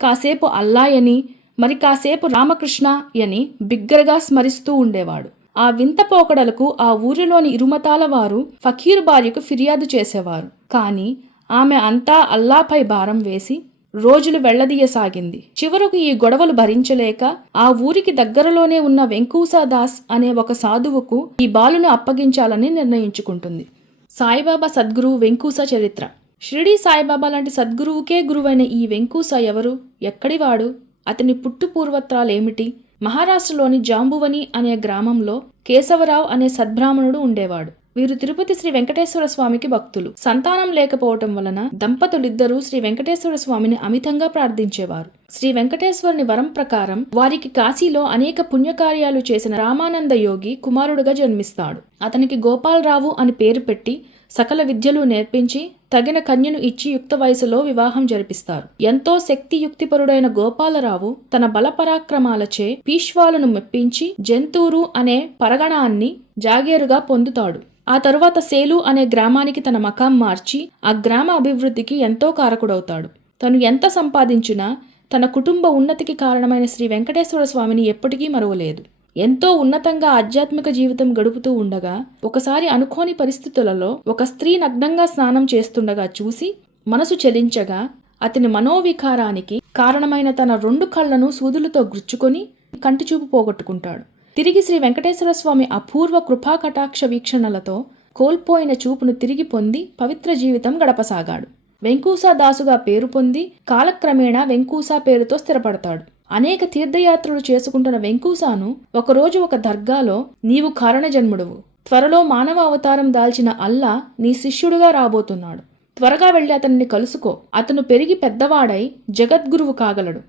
కాసేపు అల్లాయని, మరి కాసేపు రామకృష్ణ అని బిగ్గరగా స్మరిస్తూ ఉండేవాడు. ఆ వింత పోకడలకు ఆ ఊరిలోని ఇరుమతాల వారు ఫకీరు భార్యకు ఫిర్యాదు చేసేవారు. కానీ ఆమె అంతా అల్లాపై భారం వేసి రోజులు వెళ్లదీయసాగింది. చివరకు ఈ గొడవలు భరించలేక ఆ ఊరికి దగ్గరలోనే ఉన్న వెంకూసాదాస్ అనే ఒక సాధువుకు ఈ బాలును అప్పగించాలని నిర్ణయించుకుంటుంది. సాయిబాబా సద్గురువు వెంకూసా చరిత్ర. షిరిడీ సాయిబాబా లాంటి సద్గురువుకే గురువైన ఈ వెంకూసా ఎవరు? ఎక్కడివాడు? అతని పుట్టు పూర్వత్రాలేమిటి? మహారాష్ట్రలోని జాంబువని అనే గ్రామంలో కేశవరావు అనే సద్బ్రాహ్మణుడు ఉండేవాడు. వీరు తిరుపతి శ్రీ వెంకటేశ్వర స్వామికి భక్తులు. సంతానం లేకపోవటం వలన దంపతులిద్దరూ శ్రీ వెంకటేశ్వర స్వామిని అమితంగా ప్రార్థించేవారు. శ్రీ వెంకటేశ్వరుని వరం ప్రకారం వారికి కాశీలో అనేక పుణ్యకార్యాలు చేసిన రామానంద యోగి కుమారుడుగా జన్మిస్తాడు. అతనికి గోపాలరావు అని పేరు పెట్టి సకల విద్యలు నేర్పించి తగిన కన్యను ఇచ్చి యుక్త వయసులో వివాహం జరిపిస్తారు. ఎంతో శక్తియుక్తిపరుడైన గోపాలరావు తన బలపరాక్రమాలచే పీష్వాలను మెప్పించి జంతూరు అనే పరగణాన్ని జాగేరుగా పొందుతాడు. ఆ తరువాత సేలు అనే గ్రామానికి తన మకాం మార్చి ఆ గ్రామ అభివృద్ధికి ఎంతో కారకుడవుతాడు. తను ఎంత సంపాదించినా తన కుటుంబ ఉన్నతికి కారణమైన శ్రీ వెంకటేశ్వర స్వామిని ఎప్పటికీ మరువలేదు. ఎంతో ఉన్నతంగా ఆధ్యాత్మిక జీవితం గడుపుతూ ఉండగా ఒకసారి అనుకోని పరిస్థితులలో ఒక స్త్రీ నగ్నంగా స్నానం చేస్తుండగా చూసి మనసు చెలించగా అతని మనోవికారానికి కారణమైన తన 2 కళ్లను సూదులతో గుచ్చుకొని కంటిచూపు పోగొట్టుకుంటాడు. తిరిగి శ్రీ వెంకటేశ్వర స్వామి అపూర్వ కృపా కటాక్ష వీక్షణలతో కోల్పోయిన చూపును తిరిగి పొంది పవిత్ర జీవితం గడపసాగాడు. వెంకూసా దాసుగా పేరు పొంది కాలక్రమేణా వెంకూసా పేరుతో స్థిరపడతాడు. అనేక తీర్థయాత్రలు చేసుకుంటున్న వెంకూసాను ఒకరోజు ఒక దర్గాలో, నీవు కారణజన్ముడువు, త్వరలో మానవ అవతారం దాల్చిన అల్లా నీ శిష్యుడుగా రాబోతున్నాడు, త్వరగా వెళ్ళి అతన్ని కలుసుకో, అతను పెరిగి పెద్దవాడై జగద్గురువు కాగలడు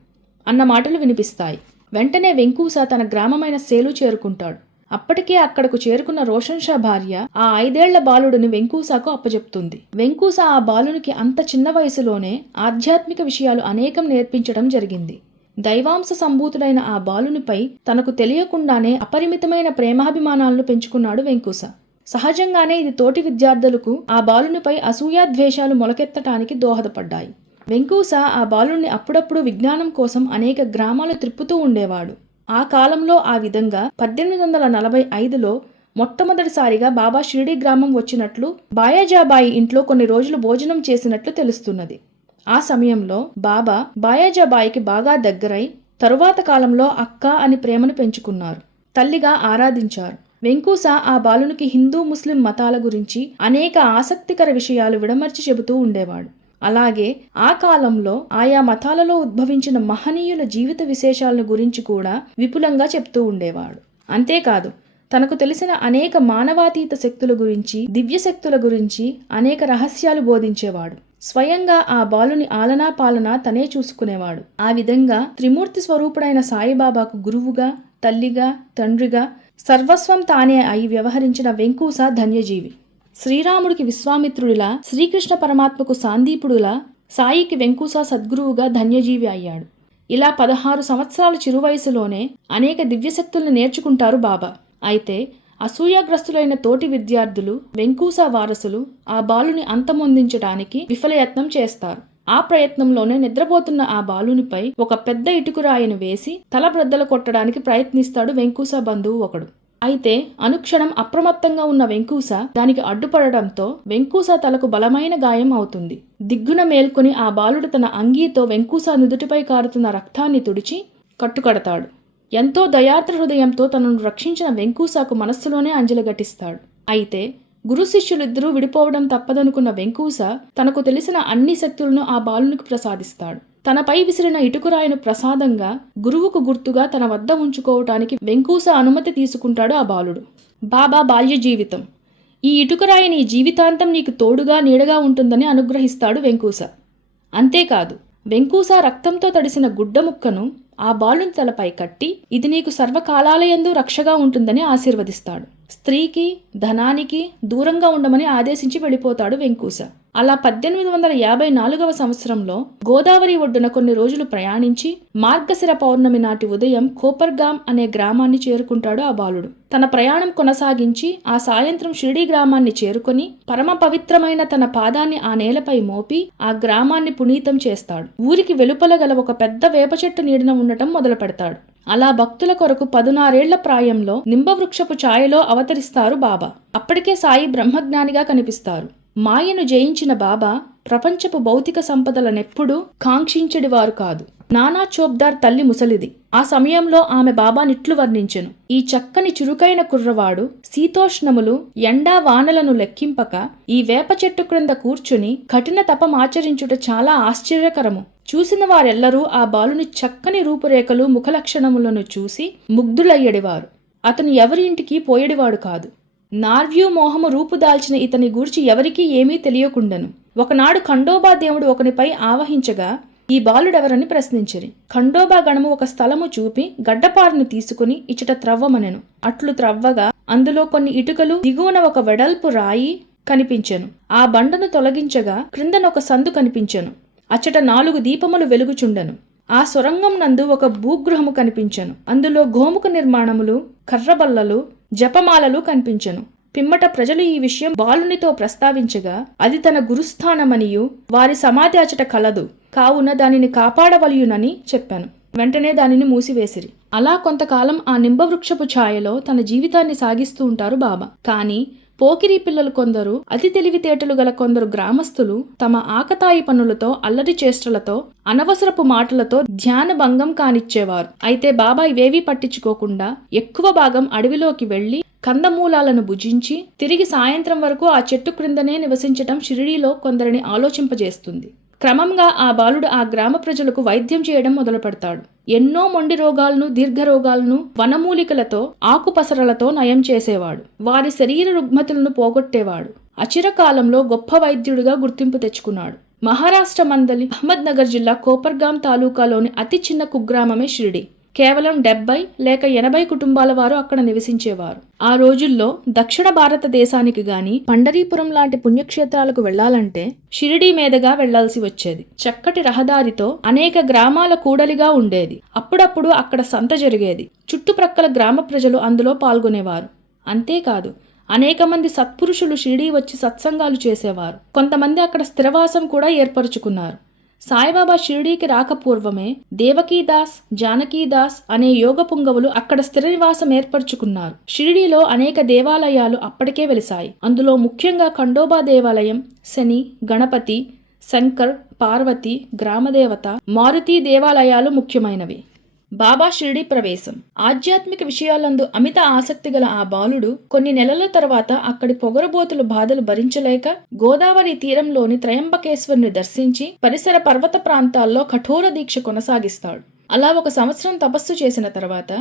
అన్న మాటలు వినిపిస్తాయి. వెంటనే వెంకూసా తన గ్రామమైన సేలు చేరుకుంటాడు. అప్పటికే అక్కడకు చేరుకున్న రోషన్ షా భార్య ఆ 5 ఏళ్ల బాలుడిని వెంకూసాకు అప్పజెప్తుంది. వెంకూసా ఆ బాలునికి అంత చిన్న వయసులోనే ఆధ్యాత్మిక విషయాలు అనేకం నేర్పించడం జరిగింది. దైవాంశ సంభూతుడైన ఆ బాలునిపై తనకు తెలియకుండానే అపరిమితమైన ప్రేమాభిమానాలను పెంచుకున్నాడు వెంకూసా. సహజంగానే ఇది తోటి విద్యార్థులకు ఆ బాలునిపై అసూయాద్వేషాలు మొలకెత్తటానికి దోహదపడ్డాయి. వెంకూసా ఆ బాలుణ్ణి అప్పుడప్పుడు విజ్ఞానం కోసం అనేక గ్రామాలు త్రిప్పుతూ ఉండేవాడు. ఆ కాలంలో ఆ విధంగా 1845లో మొట్టమొదటిసారిగా బాబా షిరిడీ గ్రామం వచ్చినట్లు, బాయాజాబాయి ఇంట్లో కొన్ని రోజులు భోజనం చేసినట్లు తెలుస్తున్నది. ఆ సమయంలో బాబా బాయాజాబాయికి బాగా దగ్గరై తరువాత కాలంలో అక్క అని ప్రేమను పెంచుకున్నారు, తల్లిగా ఆరాధించారు. వెంకూసా ఆ బాలునికి హిందూ ముస్లిం మతాల గురించి అనేక ఆసక్తికర విషయాలు విడమర్చి చెబుతూ ఉండేవాడు. అలాగే ఆ కాలంలో ఆయా మతాలలో ఉద్భవించిన మహనీయుల జీవిత విశేషాలను గురించి కూడా విపులంగా చెప్తూ ఉండేవాడు. అంతేకాదు, తనకు తెలిసిన అనేక మానవాతీత శక్తుల గురించి, దివ్య శక్తుల గురించి అనేక రహస్యాలు బోధించేవాడు. స్వయంగా ఆ బాలుని ఆలనా పాలన తనే చూసుకునేవాడు. ఆ విధంగా త్రిమూర్తి స్వరూపుడైన సాయిబాబాకు గురువుగా, తల్లిగా, తండ్రిగా సర్వస్వం తానే అయి వ్యవహరించిన వెంకూసా ధన్యజీవి. శ్రీరాముడికి విశ్వామిత్రుడిలా, శ్రీకృష్ణ పరమాత్మకు సాందీపుడులా సాయికి వెంకూసా సద్గురువుగా ధన్యజీవి అయ్యాడు. ఇలా 16 సంవత్సరాల చిరువయసులోనే అనేక దివ్యశక్తుల్ని నేర్చుకుంటారు బాబా. అయితే అసూయాగ్రస్తులైన తోటి విద్యార్థులు, వెంకూసా వారసులు ఆ బాలుని అంతమొందించడానికి విఫలయత్నం చేస్తారు. ఆ ప్రయత్నంలోనే నిద్రపోతున్న ఆ బాలునిపై ఒక పెద్ద ఇటుకురాయిని వేసి తల బ్రద్దలు కొట్టడానికి ప్రయత్నిస్తాడు వెంకూసా బంధువు ఒకడు. అయితే అనుక్షణం అప్రమత్తంగా ఉన్న వెంకూసా దానికి అడ్డుపడడంతో వెంకూసా తలకు బలమైన గాయం అవుతుంది. దిగ్గున మేల్కొని ఆ బాలుడు తన అంగీతో వెంకూసా నుదుటిపై కారుతున్న రక్తాన్ని తుడిచి కట్టుకడతాడు. ఎంతో దయార్ద్ర హృదయంతో తనను రక్షించిన వెంకూసాకు మనస్సులోనే అంజలి ఘటిస్తాడు. అయితే గురు శిష్యులిద్దరూ విడిపోవడం తప్పదనుకున్న వెంకూసా తనకు తెలిసిన అన్ని శక్తులను ఆ బాలునికి ప్రసాదిస్తాడు. తనపై విసిరిన ఇటుకురాయిను ప్రసాదంగా, గురువుకు గుర్తుగా తన వద్ద ఉంచుకోవటానికి వెంకూసా అనుమతి తీసుకుంటాడు ఆ బాలుడు. బాబా బాల్య జీవితం. ఈ ఇటుకురాయి నీ జీవితాంతం నీకు తోడుగా నీడగా ఉంటుందని అనుగ్రహిస్తాడు వెంకూసా. అంతేకాదు, వెంకూసా రక్తంతో తడిసిన గుడ్డ ముక్కను ఆ బాలుని తలపై కట్టి ఇది నీకు సర్వకాలాలయందు రక్షగా ఉంటుందని ఆశీర్వదిస్తాడు. స్త్రీకి, ధనానికి దూరంగా ఉండమని ఆదేశించి వెళ్ళిపోతాడు వెంకూసా. అలా 1854వ సంవత్సరంలో గోదావరి ఒడ్డున కొన్ని రోజులు ప్రయాణించి మార్గశిర పౌర్ణమి నాటి ఉదయం కోపర్గాం అనే గ్రామాన్ని చేరుకుంటాడు ఆ బాలుడు. తన ప్రయాణం కొనసాగించి ఆ సాయంత్రం షిరిడీ గ్రామాన్ని చేరుకొని పరమ పవిత్రమైన తన పాదాన్ని ఆ నేలపై మోపి ఆ గ్రామాన్ని పునీతం చేస్తాడు. ఊరికి వెలుపల గల ఒక పెద్ద వేప చెట్టు నీడన ఉండటం మొదలు పెడతాడు. అలా భక్తుల కొరకు 16 ఏళ్ల ప్రాయంలో నింబవృక్షపు ఛాయలో అవతరిస్తారు బాబా. అప్పటికే సాయి బ్రహ్మజ్ఞానిగా కనిపిస్తారు. మాయను జయించిన బాబా ప్రపంచపు భౌతిక సంపదలనెప్పుడూ కాంక్షించెడివారు కాదు. నానా చోప్దార్ తల్లి ముసలిది. ఆ సమయంలో ఆమె బాబానిట్లు వర్ణించెను. ఈ చక్కని చురుకైన కుర్రవాడు శీతోష్ణములు, ఎండా వానలను లెక్కింపక ఈ వేప చెట్టు క్రింద కూర్చుని కఠిన తపమాచరించుట చాలా ఆశ్చర్యకరము. చూసిన వారెల్లరూ ఆ బాలుని చక్కని రూపురేఖలు, ముఖలక్షణములను చూసి ముగ్ధులయ్యడివారు. అతను ఎవరి ఇంటికి పోయేడివాడు కాదు. నార్వ్యూ మోహము రూపుదాల్చిన ఇతని గూర్చి ఎవరికీ ఏమీ తెలియకుండెను. ఒకనాడు ఖండోబా దేవుడు ఒకనిపై ఆవహించగా ఈ బాలుడెవరని ప్రశ్నించిరి. ఖండోబా గణము ఒక స్థలము చూపి గడ్డపారుని తీసుకుని ఇచ్చట త్రవ్వమనెను. అట్లు త్రవ్వగా అందులో కొన్ని ఇటుకలు, దిగువన ఒక వెడల్పు రాయి కనిపించెను. ఆ బండను తొలగించగా క్రిందనొక సందు కనిపించెను. అచ్చట 4 దీపములు వెలుగుచుండెను. ఆ సొరంగం నందు ఒక భూగృహము కనిపించెను. అందులో గోముఖ నిర్మాణములు, కర్రబల్లలు, జపమాలలు కనిపించెను. పిమ్మట ప్రజలు ఈ విషయం బాలునితో ప్రస్తావించగా అది తన గురుస్థానమనియు వారి సమాధి అచట కలదు, కావున దానిని కాపాడవలయునని చెప్పాను. వెంటనే దానిని మూసివేసిరి. అలా కొంతకాలం ఆ నింబవృక్షపు ఛాయలో తన జీవితాన్ని సాగిస్తూ ఉంటారు బాబా. కానీ పోకిరీ పిల్లలు కొందరు, అతి తెలివితేటలు గల కొందరు గ్రామస్తులు తమ ఆకతాయి పనులతో, అల్లరి చేష్టలతో, అనవసరపు మాటలతో ధ్యాన భంగం కానిచ్చేవారు. అయితే బాబా ఇవేవీ పట్టించుకోకుండా ఎక్కువ భాగం అడవిలోకి వెళ్లి కందమూలాలను భుజించి తిరిగి సాయంత్రం వరకు ఆ చెట్టు క్రిందనే నివసించటం షిరిడీలో కొందరిని ఆలోచింపజేస్తుంది. క్రమంగా ఆ బాలుడు ఆ గ్రామ ప్రజలకు వైద్యం చేయడం మొదలు పెడతాడు. ఎన్నో మొండి రోగాలను, దీర్ఘరోగాలను వనమూలికలతో, ఆకుపసరలతో నయం చేసేవాడు. వారి శరీర రుగ్మతులను పోగొట్టేవాడు. అచిరకాలంలో గొప్ప వైద్యుడిగా గుర్తింపు తెచ్చుకున్నాడు. మహారాష్ట్ర మందలి అహ్మద్ నగర్ జిల్లా కోపర్గాం తాలూకాలోని అతి చిన్న కుగ్రామమే షిరిడి. కేవలం 70 లేక 80 కుటుంబాల వారు అక్కడ నివసించేవారు. ఆ రోజుల్లో దక్షిణ భారతదేశానికి గాని పండరీపురం లాంటి పుణ్యక్షేత్రాలకు వెళ్లాలంటే షిరిడీ మీదుగా వెళ్లాల్సి వచ్చేది. చక్కటి రహదారితో అనేక గ్రామాల కూడలిగా ఉండేది. అప్పుడప్పుడు అక్కడ సంత జరిగేది. చుట్టుప్రక్కల గ్రామ ప్రజలు అందులో పాల్గొనేవారు. అంతేకాదు, అనేక మంది సత్పురుషులు షిరిడీ వచ్చి సత్సంగాలు చేసేవారు. కొంతమంది అక్కడ స్థిరవాసం కూడా ఏర్పరచుకున్నారు. సాయిబాబా షిరిడీకి రాకపూర్వమే దేవకీదాస్, జానకీదాస్ అనే యోగ పుంగవులు అక్కడ స్థిర నివాసం ఏర్పరచుకున్నారు. షిరిడీలో అనేక దేవాలయాలు అప్పటికే వెలిశాయి. అందులో ముఖ్యంగా ఖండోబా దేవాలయం, శని, గణపతి, శంకర్, పార్వతి, గ్రామదేవత, మారుతి దేవాలయాలు ముఖ్యమైనవి. బాబా షిరిడీ ప్రవేశం. ఆధ్యాత్మిక విషయాలందు అమిత ఆసక్తి గల ఆ బాలుడు కొన్ని నెలల తర్వాత అక్కడి పొగరబోతుల బాధలు భరించలేక గోదావరి తీరంలోని త్రయంబకేశ్వరుని దర్శించి పరిసర పర్వత ప్రాంతాల్లో కఠోర దీక్ష కొనసాగిస్తాడు. అలా 1 సంవత్సరం తపస్సు చేసిన తర్వాత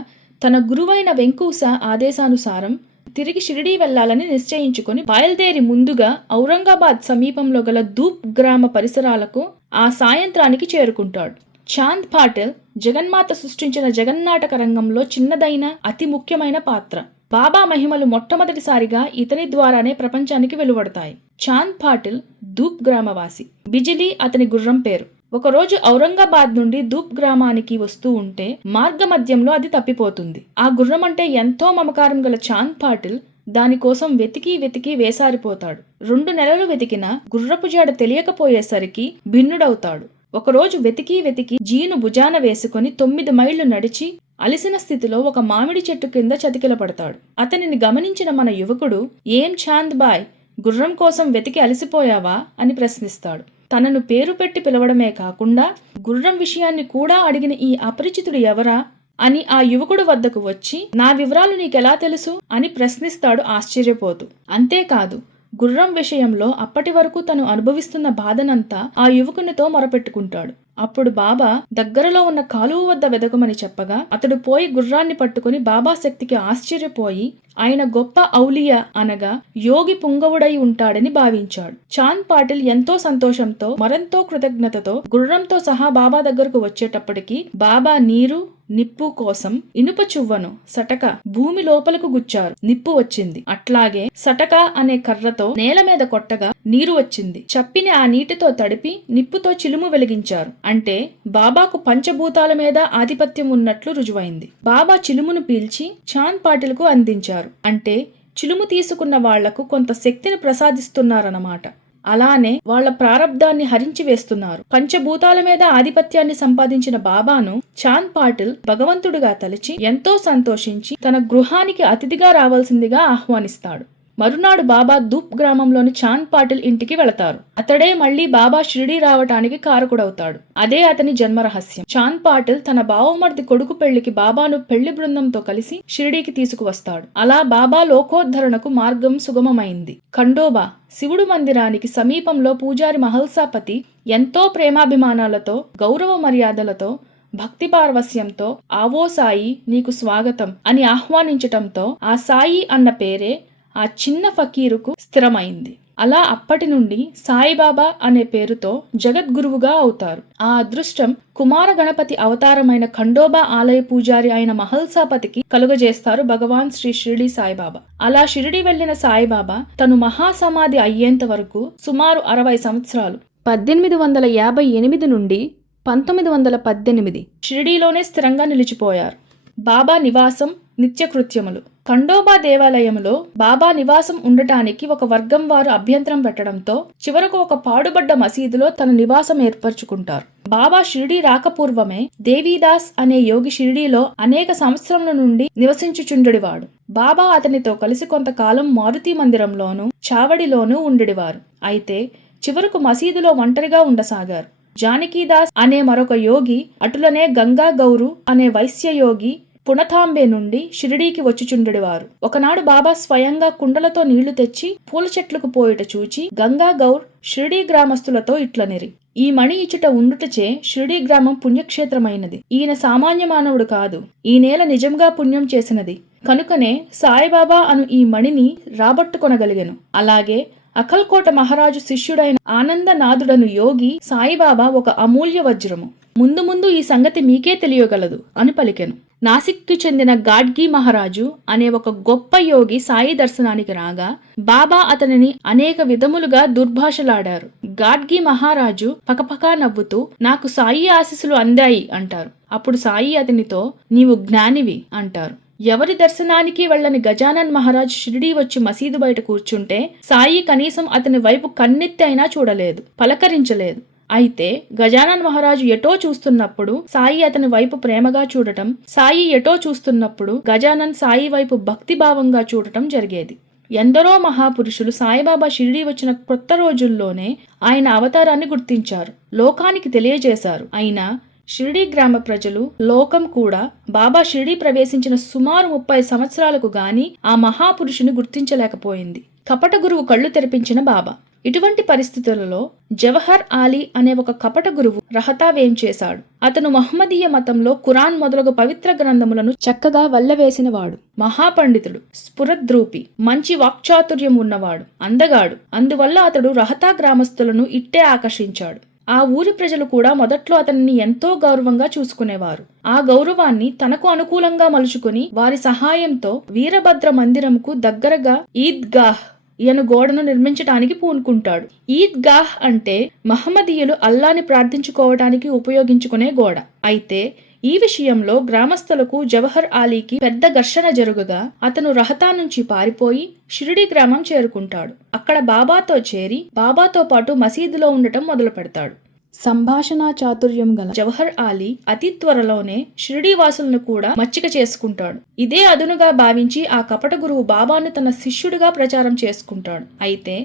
తన గురువైన వెంకూస ఆదేశానుసారం తిరిగి షిరిడీ వెళ్లాలని నిశ్చయించుకొని బయలుదేరి ముందుగా ఔరంగాబాద్ సమీపంలో గల ధూప్ గ్రామ పరిసరాలకు ఆ సాయంత్రానికి చేరుకుంటాడు. చాంద్ పాటిల్ జగన్మాత సృష్టించిన జగన్నాటక రంగంలో చిన్నదైన అతి ముఖ్యమైన పాత్ర. బాబా మహిమలు మొట్టమొదటిసారిగా ఇతని ద్వారానే ప్రపంచానికి వెలువడతాయి. చాంద్ పాటిల్ ధూప్ గ్రామవాసి. బిజిలీ అతని గుర్రం పేరు. ఒకరోజు ఔరంగాబాద్ నుండి ధూప్ గ్రామానికి వస్తూ ఉంటే మార్గ మధ్యంలో అది తప్పిపోతుంది. ఆ గుర్రం అంటే ఎంతో మమకారం గల చాంద్ పాటిల్ దానికోసం వెతికి వేసారిపోతాడు. 2 నెలలు వెతికినా గుర్రపు జాడ తెలియకపోయేసరికి భిన్నుడవుతాడు. ఒకరోజు వెతికి జీను భుజాన వేసుకుని 9 మైళ్లు నడిచి అలిసిన స్థితిలో ఒక మామిడి చెట్టు కింద చతికిల పడతాడు. అతనిని గమనించిన మన యువకుడు, "ఏం చాంద్ బాయ్, గుర్రం కోసం వెతికి అలసిపోయావా?" అని ప్రశ్నిస్తాడు. తనను పేరు పెట్టి పిలవడమే కాకుండా గుర్రం విషయాన్ని కూడా అడిగిన ఈ అపరిచితుడు ఎవరా అని ఆ యువకుడు వద్దకు వచ్చి, "నా వివరాలు నీకెలా తెలుసు?" అని ప్రశ్నిస్తాడు ఆశ్చర్యపోతూ. అంతేకాదు, గుర్రం విషయంలో అప్పటి వరకు తను అనుభవిస్తున్న బాధనంతా ఆ యువకునితో మొరపెట్టుకుంటాడు. అప్పుడు బాబా దగ్గరలో ఉన్న కాలువ వద్ద వెదకమని చెప్పగా అతడు పోయి గుర్రాన్ని పట్టుకుని బాబా శక్తికి ఆశ్చర్యపోయి ఆయన గొప్ప ఔలియా అనగా యోగి పుంగవుడై ఉంటాడని భావించాడు. చాంద్ పాటిల్ ఎంతో సంతోషంతో మరెంతో కృతజ్ఞతతో గుర్రంతో సహా బాబా దగ్గరకు వచ్చేటప్పటికి బాబా నీరు, నిప్పు కోసం ఇనుప చువ్వను సటక భూమి లోపలకు గుచ్చారు. నిప్పు వచ్చింది. అట్లాగే సటక అనే కర్రతో నేల మీద కొట్టగా నీరు వచ్చింది. చప్పిని ఆ నీటితో తడిపి నిప్పుతో చిలుము వెలిగించారు. అంటే బాబాకు పంచభూతాల మీద ఆధిపత్యం ఉన్నట్లు రుజువైంది. బాబా చిలుమును పీల్చి చాంద్ పాటిల్కు అందించారు. అంటే చిలుము తీసుకున్న వాళ్లకు కొంత శక్తిని ప్రసాదిస్తున్నారన్నమాట. అలానే వాళ్ల ప్రారబ్ధాన్ని హరించి వేస్తున్నారు. పంచభూతాల మీద ఆధిపత్యాన్ని సంపాదించిన బాబాను చాంద్ పాటిల్ భగవంతుడిగా తలచి ఎంతో సంతోషించి తన గృహానికి అతిథిగా రావాల్సిందిగా ఆహ్వానిస్తాడు. మరునాడు బాబా ధూప్ గ్రామంలోని చాంద్ పాటిల్ ఇంటికి వెళతారు. అతడే మళ్లీ బాబా షిరిడీ రావటానికి కారకుడవుతాడు. అదే అతని జన్మ రహస్యం. చాంద్ పాటిల్ తన బావమర్ది కొడుకు పెళ్లికి బాబాను పెళ్లి బృందంతో కలిసి షిరిడీకి తీసుకువస్తాడు. అలా బాబా లోకోద్ధరణకు మార్గం సుగమమైంది. ఖండోబా శివుడు మందిరానికి సమీపంలో పూజారి మహల్సాపతి ఎంతో ప్రేమాభిమానాలతో, గౌరవ మర్యాదలతో, భక్తి పార్వస్యంతో "ఆవో సాయి, నీకు స్వాగతం" అని ఆహ్వానించటంతో ఆ సాయి అన్న పేరే ఆ చిన్న ఫకీరుకు స్థిరమైంది. అలా అప్పటి నుండి సాయిబాబా అనే పేరుతో జగద్గురువుగా అవుతారు. ఆ అదృష్టం కుమార గణపతి అవతారమైన ఖండోబా ఆలయ పూజారి అయిన మహల్సాపతికి కలుగజేస్తారు భగవాన్ శ్రీ షిరిడి సాయిబాబా. అలా షిరిడి వెళ్లిన సాయిబాబా తను మహాసమాధి అయ్యేంత వరకు సుమారు 60 సంవత్సరాలు 1858 నుండి 1918 షిరిడీలోనే స్థిరంగా నిలిచిపోయారు. బాబా నివాసం, నిత్యకృత్యములు. ఖండోబా దేవాలయంలో బాబా నివాసం ఉండటానికి ఒక వర్గం వారు అభ్యంతరం పెట్టడంతో చివరకు ఒక పాడుబడ్డ మసీదులో తన నివాసం ఏర్పరచుకుంటారు. బాబా షిరిడీ రాకపూర్వమే దేవీదాస్ అనే యోగి షిరిడీలో అనేక సంవత్సరముల నుండి నివసించుచుండెడివాడు. బాబా అతనితో కలిసి కొంతకాలం మారుతి మందిరంలోనూ చావడిలోనూ ఉండెడివారు. అయితే చివరకు మసీదులో ఒంటరిగా ఉండసాగారు. జానకీదాస్ అనే మరొక యోగి, అటులనే గంగా గౌరు అనే వైశ్య యోగి, పుణతాంబే నుండి షిరిడీకి వచ్చుచుండెడివారు. ఒకనాడు బాబా స్వయంగా కుండలతో నీళ్లు తెచ్చి పూల చెట్లకు పోయిట చూచి గంగా గౌర్ షిరిడీ గ్రామస్తులతో ఇట్లనిరి: ఈ మణి ఇచుట ఉండుటచే షిరిడీ గ్రామం పుణ్యక్షేత్రమైనది. ఈయన సామాన్య మానవుడు కాదు, ఈ నేల నిజంగా పుణ్యం చేసినది. కనుకనే సాయిబాబా అను ఈ మణిని రాబట్టుకొనగలిగెను. అలాగే అకల్కోట మహారాజు శిష్యుడైన ఆనందనాథుడను యోగి సాయిబాబా ఒక అమూల్య వజ్రము. ముందు ముందు ఈ సంగతి మీకే తెలియగలదు అని పలికెను. నాసిక్కి చెందిన గాడ్గి మహారాజు అనే ఒక గొప్ప యోగి సాయి దర్శనానికి రాగా బాబా అతనిని అనేక విధములుగా దుర్భాషలాడారు. గాడ్గి మహారాజు పకపకా నవ్వుతూ నాకు సాయి ఆశీస్సులు అందాయి అంటారు. అప్పుడు సాయి అతనితో నీవు జ్ఞానివి అంటారు. ఎవరి దర్శనానికి వెళ్ళని గజానన్ మహారాజ్ షిరిడీ వచ్చి మసీదు బయట కూర్చుంటే సాయి కనీసం అతని వైపు కన్నెత్తి అయినా చూడలేదు, పలకరించలేదు. అయితే గజానన్ మహారాజు ఎటో చూస్తున్నప్పుడు సాయి అతని వైపు ప్రేమగా చూడటం, సాయి ఎటో చూస్తున్నప్పుడు గజానన్ సాయి వైపు భక్తిభావంగా చూడటం జరిగేది. ఎందరో మహాపురుషులు సాయిబాబా షిరిడీ వచ్చిన కొత్త రోజుల్లోనే ఆయన అవతారాన్ని గుర్తించారు, లోకానికి తెలియజేశారు. అయినా షిరిడీ గ్రామ ప్రజలు, లోకం కూడా బాబా షిరిడీ ప్రవేశించిన సుమారు 30 సంవత్సరాలకు గాని ఆ మహాపురుషుని గుర్తించలేకపోయింది. కపట గురువు కళ్ళు తెరిపించిన బాబా. ఇటువంటి పరిస్థితులలో జవహర్ ఆలీ అనే ఒక కపట గురువు రహతా వేం చేశాడు. అతను మహమ్మదీయ మతంలో ఖురాన్ మొదలగు పవిత్ర గ్రంథములను చక్కగా వల్లవేసినవాడు, మహాపండితుడు, స్ఫురద్రూపి, మంచి వాక్చాతుర్యం ఉన్నవాడు, అందగాడు. అందువల్ల అతడు రహతా గ్రామస్తులను ఇట్టే ఆకర్షించాడు. ఆ ఊరి ప్రజలు కూడా మొదట్లో అతనిని ఎంతో గౌరవంగా చూసుకునేవారు. ఆ గౌరవాన్ని తనకు అనుకూలంగా మలుచుకుని వారి సహాయంతో వీరభద్ర మందిరంకు దగ్గరగా ఈద్గాహ్ ఈయన గోడను నిర్మించటానికి పూనుకుంటాడు. ఈద్గాహ్ అంటే మహమ్మదీయులు అల్లాని ప్రార్థించుకోవటానికి ఉపయోగించుకునే గోడ. అయితే ఈ విషయంలో గ్రామస్తులకు జవహర్ ఆలీకి పెద్ద ఘర్షణ జరుగుగా అతను రహతా నుంచి పారిపోయి షిరిడీ గ్రామం చేరుకుంటాడు. అక్కడ బాబాతో చేరి బాబాతో పాటు మసీదులో ఉండటం మొదలు పెడతాడు. సంభాషణా చాతుర్యం గల జవహర్ ఆలీ అతి త్వరలోనే షిరిడీ వాసులను కూడా మచ్చిక చేసుకుంటాడు. ఇదే అదునుగా భావించి ఆ కపట గురువు బాబాను తన శిష్యుడిగా ప్రచారం చేసుకుంటాడు. అయితే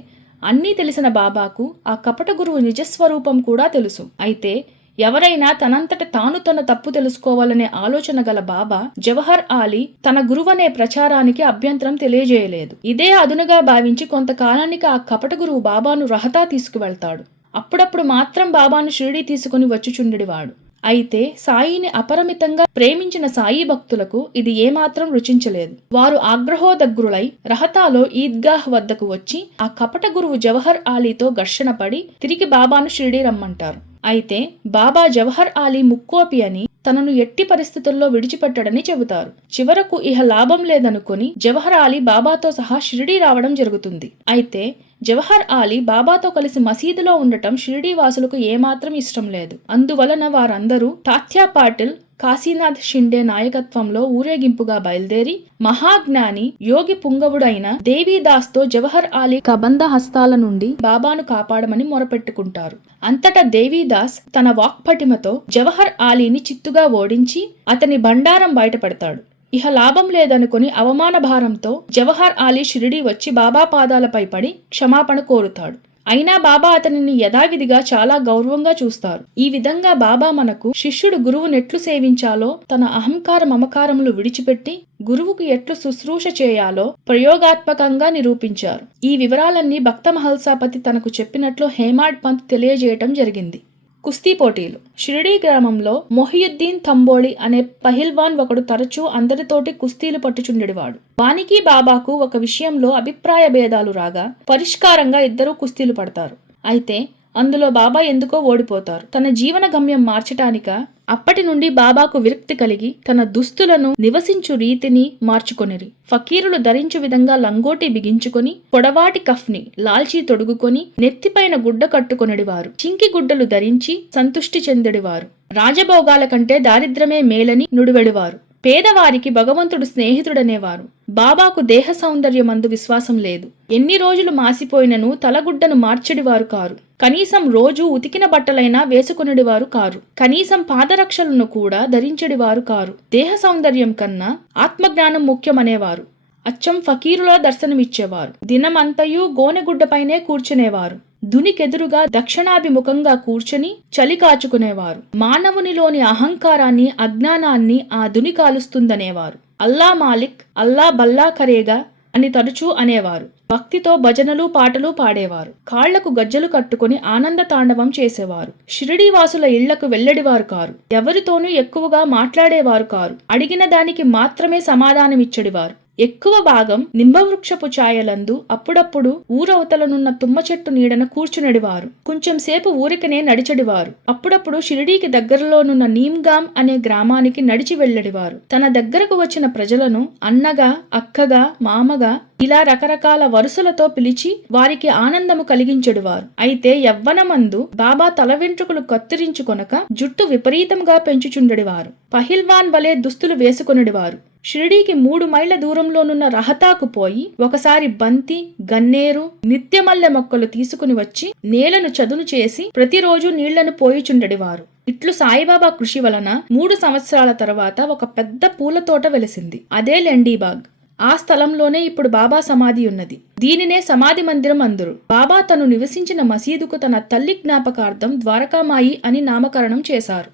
అన్నీ తెలిసిన బాబాకు ఆ కపట గురువు నిజస్వరూపం కూడా తెలుసు. అయితే ఎవరైనా తనంతట తాను తన తప్పు తెలుసుకోవాలనే ఆలోచన గల బాబా జవహర్ ఆలీ తన గురువనే ప్రచారానికి అభ్యంతరం తెలియజేయలేదు. ఇదే అదునుగా భావించి కొంతకాలానికి ఆ కపట గురువు బాబాను రహతా తీసుకువెళ్తాడు. అప్పుడప్పుడు మాత్రం బాబాను షిరిడీ తీసుకుని వచ్చుచుండెడివాడు. అయితే సాయిని అపరిమితంగా ప్రేమించిన సాయి భక్తులకు ఇది ఏమాత్రం రుచించలేదు. వారు ఆగ్రహోదగ్రులై రహతాలో ఈద్గాహ్ వద్దకు వచ్చి ఆ కపట గురువు జవహర్ ఆలీతో ఘర్షణ పడి తిరిగి బాబాను షిరిడీ రమ్మంటారు. అయితే బాబా జవహర్ ఆలీ ముక్కోపి అని తనను ఎట్టి పరిస్థితుల్లో విడిచిపెట్టడని చెబుతారు. చివరకు ఇహ లాభం లేదనుకుని జవహర్ ఆలీ బాబాతో సహా షిరిడీ రావడం జరుగుతుంది. అయితే జవహర్ ఆలీ బాబాతో కలిసి మసీదులో ఉండటం షిరిడీ వాసులకు ఏమాత్రం ఇష్టం లేదు. అందువలన వారందరూ తాత్యా పాటిల్, కాశీనాథ్ షిండే నాయకత్వంలో ఊరేగింపుగా బయలుదేరి మహాజ్ఞాని యోగి పుంగవుడైన దేవీదాస్తో జవహర్ ఆలీ కబంధ హస్తాల నుండి బాబాను కాపాడమని మొరపెట్టుకుంటారు. అంతటా దేవీదాస్ తన వాక్పటిమతో జవహర్ ఆలీని చిత్తుగా ఓడించి అతని బండారం బయటపెడతాడు. ఇహ లాభం లేదనుకుని అవమాన భారంతో జవహర్ ఆలీ షిరిడీ వచ్చి బాబా పాదాలపై పడి క్షమాపణ కోరుతాడు. అయినా బాబా అతనిని యథావిధిగా చాలా గౌరవంగా చూస్తారు. ఈ విధంగా బాబా మనకు శిష్యుడు గురువును ఎట్లు సేవించాలో, తన అహంకార మమకారములు విడిచిపెట్టి గురువుకు ఎట్లు శుశ్రూష చేయాలో ప్రయోగాత్మకంగా నిరూపించారు. ఈ వివరాలన్నీ భక్త మహల్సాపతి తనకు చెప్పినట్లు హేమాడ్ పంత్ తెలియజేయటం జరిగింది. కుస్తీ పోటీలు. షిరిడీ గ్రామంలో మొహియుద్దీన్ తంబోళి అనే పహిల్వాన్ ఒకడు తరచూ అందరితోటి కుస్తీలు పట్టుచుండెడివాడు. వానికి బాబాకు ఒక విషయంలో అభిప్రాయ భేదాలు రాగా పరిష్కారంగా ఇద్దరూ కుస్తీలు పడతారు. అయితే అందులో బాబా ఎందుకో ఓడిపోతారు. తన జీవన గమ్యం మార్చటానిక అప్పటి నుండి బాబాకు విరక్తి కలిగి తన దుస్తులను నివసించు రీతిని మార్చుకొనిరి. ఫకీరులు ధరించు విధంగా లంగోటి బిగించుకొని పొడవాటి కఫ్ని లాల్చీ తొడుగుకొని నెత్తిపైన గుడ్డ కట్టుకొనిడివారు. చింకి గుడ్డలు ధరించి సంతుష్టి చెందెడివారు. రాజభోగాల కంటే దారిద్రమే మేలని నుడివెడివారు. పేదవారికి భగవంతుడు స్నేహితుడనేవారు. బాబాకు దేహ సౌందర్యమందు విశ్వాసం లేదు. ఎన్ని రోజులు మాసిపోయినను తలగుడ్డను మార్చెడివారు కారు. కనీసం రోజు ఉతికిన బట్టలైనా వేసుకునేడివారు కారు. కనీసం పాదరక్షలను కూడా ధరించెడివారు కారు. దేహ సౌందర్యం కన్నా ఆత్మజ్ఞానం ముఖ్యమనేవారు. అచ్చం ఫకీరులో దర్శనమిచ్చేవారు. దినమంతయు గోనెగుడ్డపైనే కూర్చునేవారు. దునికెదురుగా దక్షిణాభిముఖంగా కూర్చొని చలి కాచుకునేవారు. మానవునిలోని అహంకారాన్ని, అజ్ఞానాన్ని ఆ దుని కాలుస్తుందనేవారు. అల్లా మాలిక్, అల్లా బల్లా కరేగా అని తరచూ అనేవారు. భక్తితో భజనలు, పాటలు పాడేవారు. కాళ్లకు గజ్జలు కట్టుకుని ఆనంద తాండవం చేసేవారు. షిరిడీవాసుల ఇళ్లకు వెల్లడివారు కారు. ఎవరితోనూ ఎక్కువగా మాట్లాడేవారు కారు. అడిగిన దానికి మాత్రమే సమాధానమిచ్చడివారు. ఎక్కువ భాగం నింబవృక్షపు ఛాయలందు అప్పుడప్పుడు ఊరవతలనున్న తుమ్మ చెట్టు నీడన కూర్చునడివారు. కొంచెం సేపు ఊరికనే నడిచడివారు. అప్పుడప్పుడు షిరిడీకి దగ్గరలోనున్న నీమ్గాం అనే గ్రామానికి నడిచి వెళ్లడివారు. తన దగ్గరకు వచ్చిన ప్రజలను అన్నగా, అక్కగా, మామగా ఇలా రకరకాల వరుసలతో పిలిచి వారికి ఆనందము కలిగించెడువారు. అయితే యవ్వనమందు బాబా తల వెంట్రుకలు కత్తిరించుకొనక జుట్టు విపరీతంగా పెంచుచుండెడివారు. పహిల్వాన్ వలె దుస్తులు వేసుకొనడివారు. షిరిడీకి 3 మైళ్ళ దూరంలోనున్న రహతాకు పోయి ఒకసారి బంతి, గన్నేరు, నిత్యమల్లె మొక్కలు తీసుకుని వచ్చి నేలను చదును చేసి ప్రతిరోజు నీళ్లను పోయిచుండెడివారు. ఇట్లు సాయిబాబా కృషి వలన 3 సంవత్సరాల తర్వాత ఒక పెద్ద పూల తోట వెలిసింది. అదే లెండీబాగ్. ఆ స్థలంలోనే ఇప్పుడు బాబా సమాధి ఉన్నది. దీనినే సమాధి మందిరం అందురు. బాబా తను నివసించిన మసీదుకు తన తల్లి జ్ఞాపకార్థం ద్వారకామాయి అని నామకరణం చేశారు.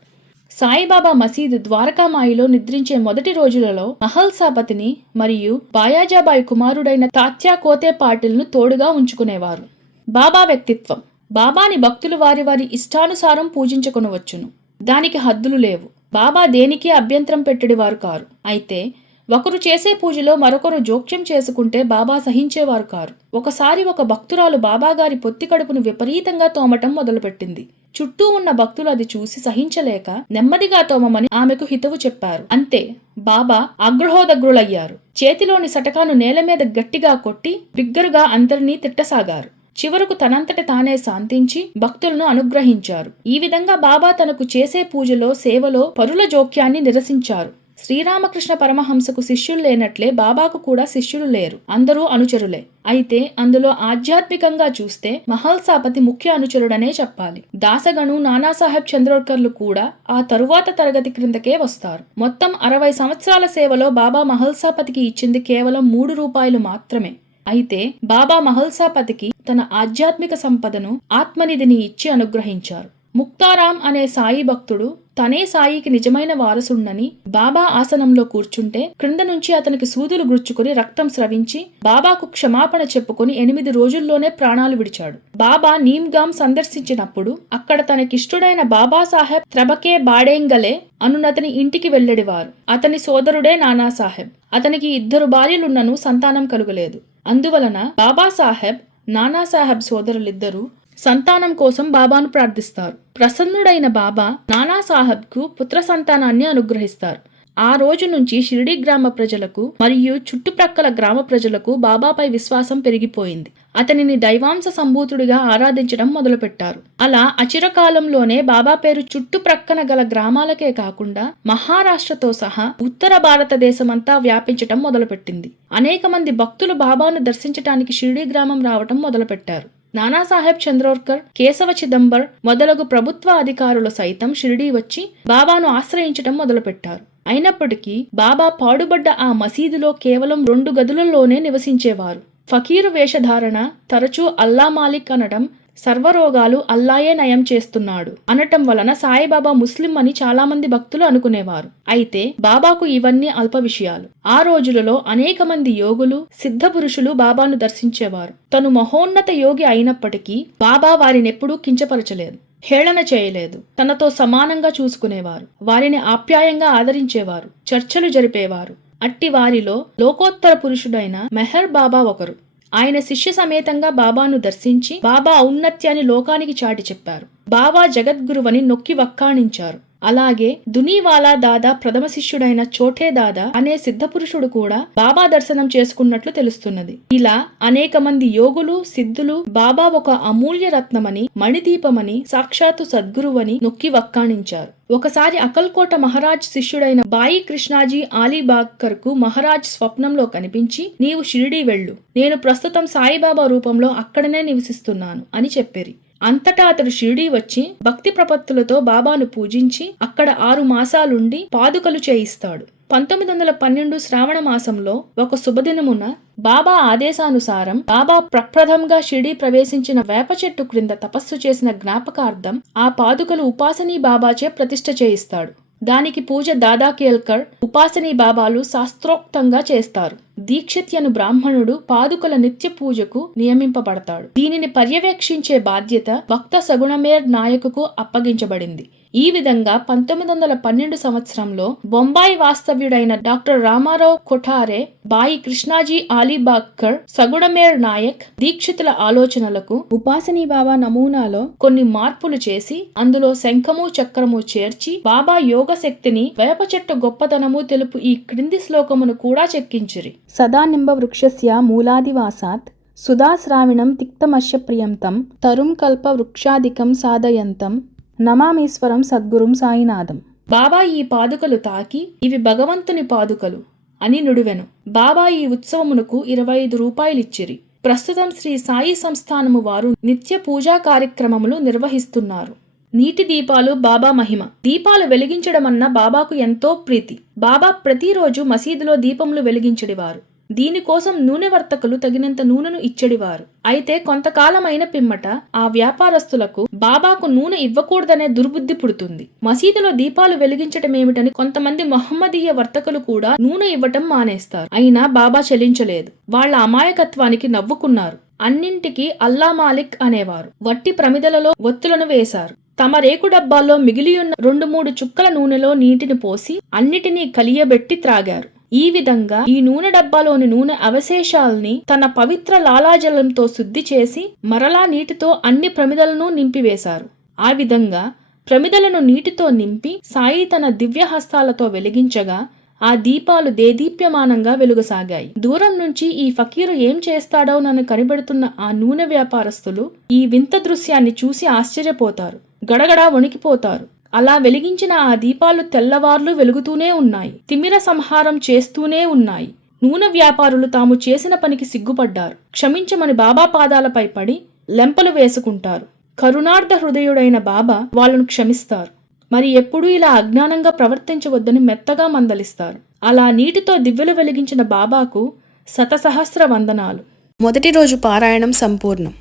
సాయిబాబా మసీదు ద్వారకామాయిలో నిద్రించే మొదటి రోజులలో మహల్సాపతిని మరియు బాయాజాబాయి కుమారుడైన తాత్యా కోతే పాటిల్ను తోడుగా ఉంచుకునేవారు. బాబా వ్యక్తిత్వం. బాబాని భక్తులు వారి వారి ఇష్టానుసారం పూజించుకొనవచ్చును. దానికి హద్దులు లేవు. బాబా దేనికి అభ్యంతరం పెట్టడివారు కారు. అయితే ఒకరు చేసే పూజలో మరొకరు జోక్యం చేసుకుంటే బాబా సహించేవారు కారు. ఒకసారి ఒక భక్తురాలు బాబాగారి పొత్తి కడుపును విపరీతంగా తోమటం మొదలుపెట్టింది. చుట్టూ ఉన్న భక్తులు అది చూసి సహించలేక నెమ్మదిగా తోమమని ఆమెకు హితవు చెప్పారు. అంతే, బాబా ఆగ్రహోదగ్రులయ్యారు. చేతిలోని సటకాను నేల మీద గట్టిగా కొట్టి బిగ్గరగా అందరినీ తిట్టసాగారు. చివరకు తనంతట తానే శాంతించి భక్తులను అనుగ్రహించారు. ఈ విధంగా బాబా తనకు చేసే పూజలో, సేవలో పరుల జోక్యాన్ని నిరసించారు. శ్రీరామకృష్ణ పరమహంసకు శిష్యులు లేనట్లే బాబాకు కూడా శిష్యులు లేరు. అందరూ అనుచరులే. అయితే అందులో ఆధ్యాత్మికంగా చూస్తే మహల్సాపతి ముఖ్య అనుచరుడనే చెప్పాలి. దాసగను, నానాసాహెబ్ చంద్రోర్కర్లు కూడా ఆ తరువాత తరగతి క్రిందకే వస్తారు. మొత్తం 60 సంవత్సరాల సేవలో బాబా మహల్సాపతికి ఇచ్చింది కేవలం 3 రూపాయలు మాత్రమే. అయితే బాబా మహల్సాపతికి తన ఆధ్యాత్మిక సంపదను, ఆత్మనిధిని ఇచ్చి అనుగ్రహించారు. ముక్తారాం అనే సాయి భక్తుడు తనే సాయికి నిజమైన వారసుండని బాబా ఆసనంలో కూర్చుంటే క్రింద నుంచి అతనికి సూదులు గుచ్చుకుని రక్తం స్రవించి బాబాకు క్షమాపణ చెప్పుకుని 8 రోజుల్లోనే ప్రాణాలు విడిచాడు. బాబా నీమ్గాం సందర్శించినప్పుడు అక్కడ తనకిష్టుడైన బాబాసాహెబ్ త్రబకే బాడేంగలే అనునతని ఇంటికి వెళ్లడివారు. అతని సోదరుడే నానాసాహెబ్. అతనికి 2 భార్యలున్నను సంతానం కలుగలేదు. అందువలన బాబాసాహెబ్, నానాసాహెబ్ సోదరులిద్దరూ సంతానం కోసం బాబాను ప్రార్థిస్తారు. ప్రసన్నుడైన బాబా నానాసాహెబ్కు పుత్ర సంతానాన్ని అనుగ్రహిస్తారు. ఆ రోజు నుంచి షిరిడీ గ్రామ ప్రజలకు మరియు చుట్టుప్రక్కల గ్రామ ప్రజలకు బాబాపై విశ్వాసం పెరిగిపోయింది. అతనిని దైవాంశ సంభూతుడిగా ఆరాధించడం మొదలుపెట్టారు. అలా అచిరకాలంలోనే బాబా పేరు చుట్టుప్రక్కన గల గ్రామాలకే కాకుండా మహారాష్ట్రతో సహా ఉత్తర భారతదేశమంతా వ్యాపించటం మొదలుపెట్టింది. అనేక మంది భక్తులు బాబాను దర్శించటానికి షిరిడీ గ్రామం రావటం మొదలుపెట్టారు. నానాసాహెబ్ చంద్రోర్కర్, కేశవ చిదంబర్ మొదలగు ప్రభుత్వ అధికారులు సైతం షిరిడీ వచ్చి బాబాను ఆశ్రయించటం మొదలుపెట్టారు. అయినప్పటికీ బాబా పాడుబడ్డ ఆ మసీదులో కేవలం 2 గదులలోనే నివసించేవారు. ఫకీరు వేషధారణ, తరచూ అల్లా మాలిక్ అనడం, సర్వరోగాలు అల్లాయే నయం చేస్తున్నాడు అనటం వలన సాయిబాబా ముస్లిం అని చాలా మంది భక్తులు అనుకునేవారు. అయితే బాబాకు ఇవన్నీ అల్ప విషయాలు. ఆ రోజులలో అనేక మంది యోగులు, సిద్ధ పురుషులు బాబాను దర్శించేవారు. తను మహోన్నత యోగి అయినప్పటికీ బాబా వారినెప్పుడూ కించపరచలేదు, హేళన చేయలేదు. తనతో సమానంగా చూసుకునేవారు. వారిని ఆప్యాయంగా ఆదరించేవారు, చర్చలు జరిపేవారు. అట్టి వారిలో లోకోత్తర పురుషుడైన మెహర్ బాబా ఒకరు. ఆయన శిష్య సమేతంగా బాబాను దర్శించి బాబా ఔన్నత్యాన్ని లోకానికి చాటి చెప్పారు. బాబా జగద్గురువని నొక్కి వక్కాణించారు. అలాగే దునీవాలా దాదా ప్రథమ శిష్యుడైన చోటే దాదా అనే సిద్ధపురుషుడు కూడా బాబా దర్శనం చేసుకున్నట్లు తెలుస్తున్నది. ఇలా అనేక మంది యోగులు, సిద్ధులు బాబా ఒక అమూల్య రత్నమని, మణిదీపమని, సాక్షాత్తు సద్గురువని నొక్కి వక్కాణించారు. ఒకసారి అకల్కోట మహారాజ్ శిష్యుడైన బాయి కృష్ణాజీ ఆలీబాగ్కర్ కు మహారాజ్ స్వప్నంలో కనిపించి, నీవు షిరిడీ వెళ్ళు, నేను ప్రస్తుతం సాయిబాబా రూపంలో అక్కడనే నివసిస్తున్నాను అని చెప్పిరి. అంతటా అతడు షిరిడీ వచ్చి భక్తి ప్రపత్తులతో బాబాను పూజించి అక్కడ 6 మాసాలుండి పాదుకలు చేయిస్తాడు. 1912 శ్రావణ మాసంలో ఒక శుభదినమున బాబా ఆదేశానుసారం బాబా ప్రప్రథంగా షిరిడీ ప్రవేశించిన వేప చెట్టు క్రింద తపస్సు చేసిన జ్ఞాపకార్థం ఆ పాదుకలు ఉపాసనీ బాబాచే ప్రతిష్ఠ చేయిస్తాడు. దానికి పూజ దాదా కేల్కర్, ఉపాసనీ బాబాలు శాస్త్రోక్తంగా చేస్తారు. దీక్షిత్యను బ్రాహ్మణుడు పాదుకల నిత్య పూజకు నియమింపబడతాడు. దీనిని పర్యవేక్షించే బాధ్యత భక్త సగుణమేర్ నాయకుకు అప్పగించబడింది. ఈ విధంగా 1912 సంవత్సరంలో బొంబాయి వాస్తవ్యుడైన డాక్టర్ రామారావు కొఠారే, బాయి కృష్ణాజీ ఆలీబాగ్కర్, సగుణమేర్ నాయక్ దీక్షితుల ఆలోచనలకు ఉపాసనీ బాబా నమూనాలో కొన్ని మార్పులు చేసి అందులో శంఖము చక్రము చేర్చి బాబా యోగ శక్తిని, వేప చెట్టు గొప్పతనము తెలుపు ఈ క్రింది శ్లోకమును కూడా చెక్కించిరి. సదానింబ వృక్షస్య మూలాదివాసాత్ సుధాశ్రావిణం తిక్తమశ్య ప్రియంతం తరుం కల్ప వృక్షాదికం సాధయంతం నమామీశ్వరం సద్గురుం సాయినాథం. బాబా ఈ పాదుకలు తాకి ఇవి భగవంతుని పాదుకలు అని నుడివెను. బాబా ఈ ఉత్సవమునకు 25 రూపాయలిచ్చిరి. ప్రస్తుతం శ్రీ సాయి సంస్థానము వారు నిత్య పూజా కార్యక్రమములు నిర్వహిస్తున్నారు. నీటి దీపాలు బాబా మహిమ. దీపాలు వెలిగించడమన్న బాబాకు ఎంతో ప్రీతి. బాబా ప్రతిరోజు మసీదులో దీపములు వెలిగించడివారు. దీనికోసం నూనె వర్తకులు తగినంత నూనెను ఇచ్చడివారు. అయితే కొంతకాలమైన పిమ్మట ఆ వ్యాపారస్తులకు బాబాకు నూనె ఇవ్వకూడదనే దుర్బుద్ధి పుడుతుంది. మసీదులో దీపాలు వెలిగించటమేమిటని కొంతమంది మహమ్మదీయ వర్తకులు కూడా నూనె ఇవ్వటం మానేస్తారు. అయినా బాబా చెలించలేదు. వాళ్ల అమాయకత్వానికి నవ్వుకున్నారు. అన్నింటికీ అల్లా మాలిక్ అనేవారు. వట్టి ప్రమిదలలో ఒత్తులను వేశారు. తమ రేకు డబ్బాల్లో మిగిలియున్న 2-3 చుక్కల నూనెలో నీటిని పోసి అన్నిటినీ కలియబెట్టి త్రాగారు. ఈ విధంగా ఈ నూనె డబ్బాలోని నూనె అవశేషాల్ని తన పవిత్ర లాలాజలంతో శుద్ధి చేసి మరలా నీటితో అన్ని ప్రమిదలను నింపివేశారు. ఆ విధంగా ప్రమిదలను నీటితో నింపి సాయి తన దివ్య హస్తాలతో వెలిగించగా ఆ దీపాలు దేదీప్యమానంగా వెలుగసాగాయి. దూరం నుంచి ఈ ఫకీరు ఏం చేస్తాడో నన్ను కనిపెడుతున్న ఆ నూనె వ్యాపారస్తులు ఈ వింత దృశ్యాన్ని చూసి ఆశ్చర్యపోతారు. గడగడా వణికిపోతారు. అలా వెలిగించిన ఆ దీపాలు తెల్లవార్లు వెలుగుతూనే ఉన్నాయి. తిమిర సంహారం చేస్తూనే ఉన్నాయి. నూనె వ్యాపారులు తాము చేసిన పనికి సిగ్గుపడ్డారు. క్షమించమని బాబా పాదాలపై పడి లెంపలు వేసుకుంటారు. కరుణార్థ హృదయుడైన బాబా వాళ్ళను క్షమిస్తారు. మరి ఎప్పుడూ ఇలా అజ్ఞానంగా ప్రవర్తించవద్దని మెత్తగా మందలిస్తారు. అలా నీటితో దివ్యలు వెలిగించిన బాబాకు శతసహస్ర వందనాలు. మొదటి రోజు పారాయణం సంపూర్ణం.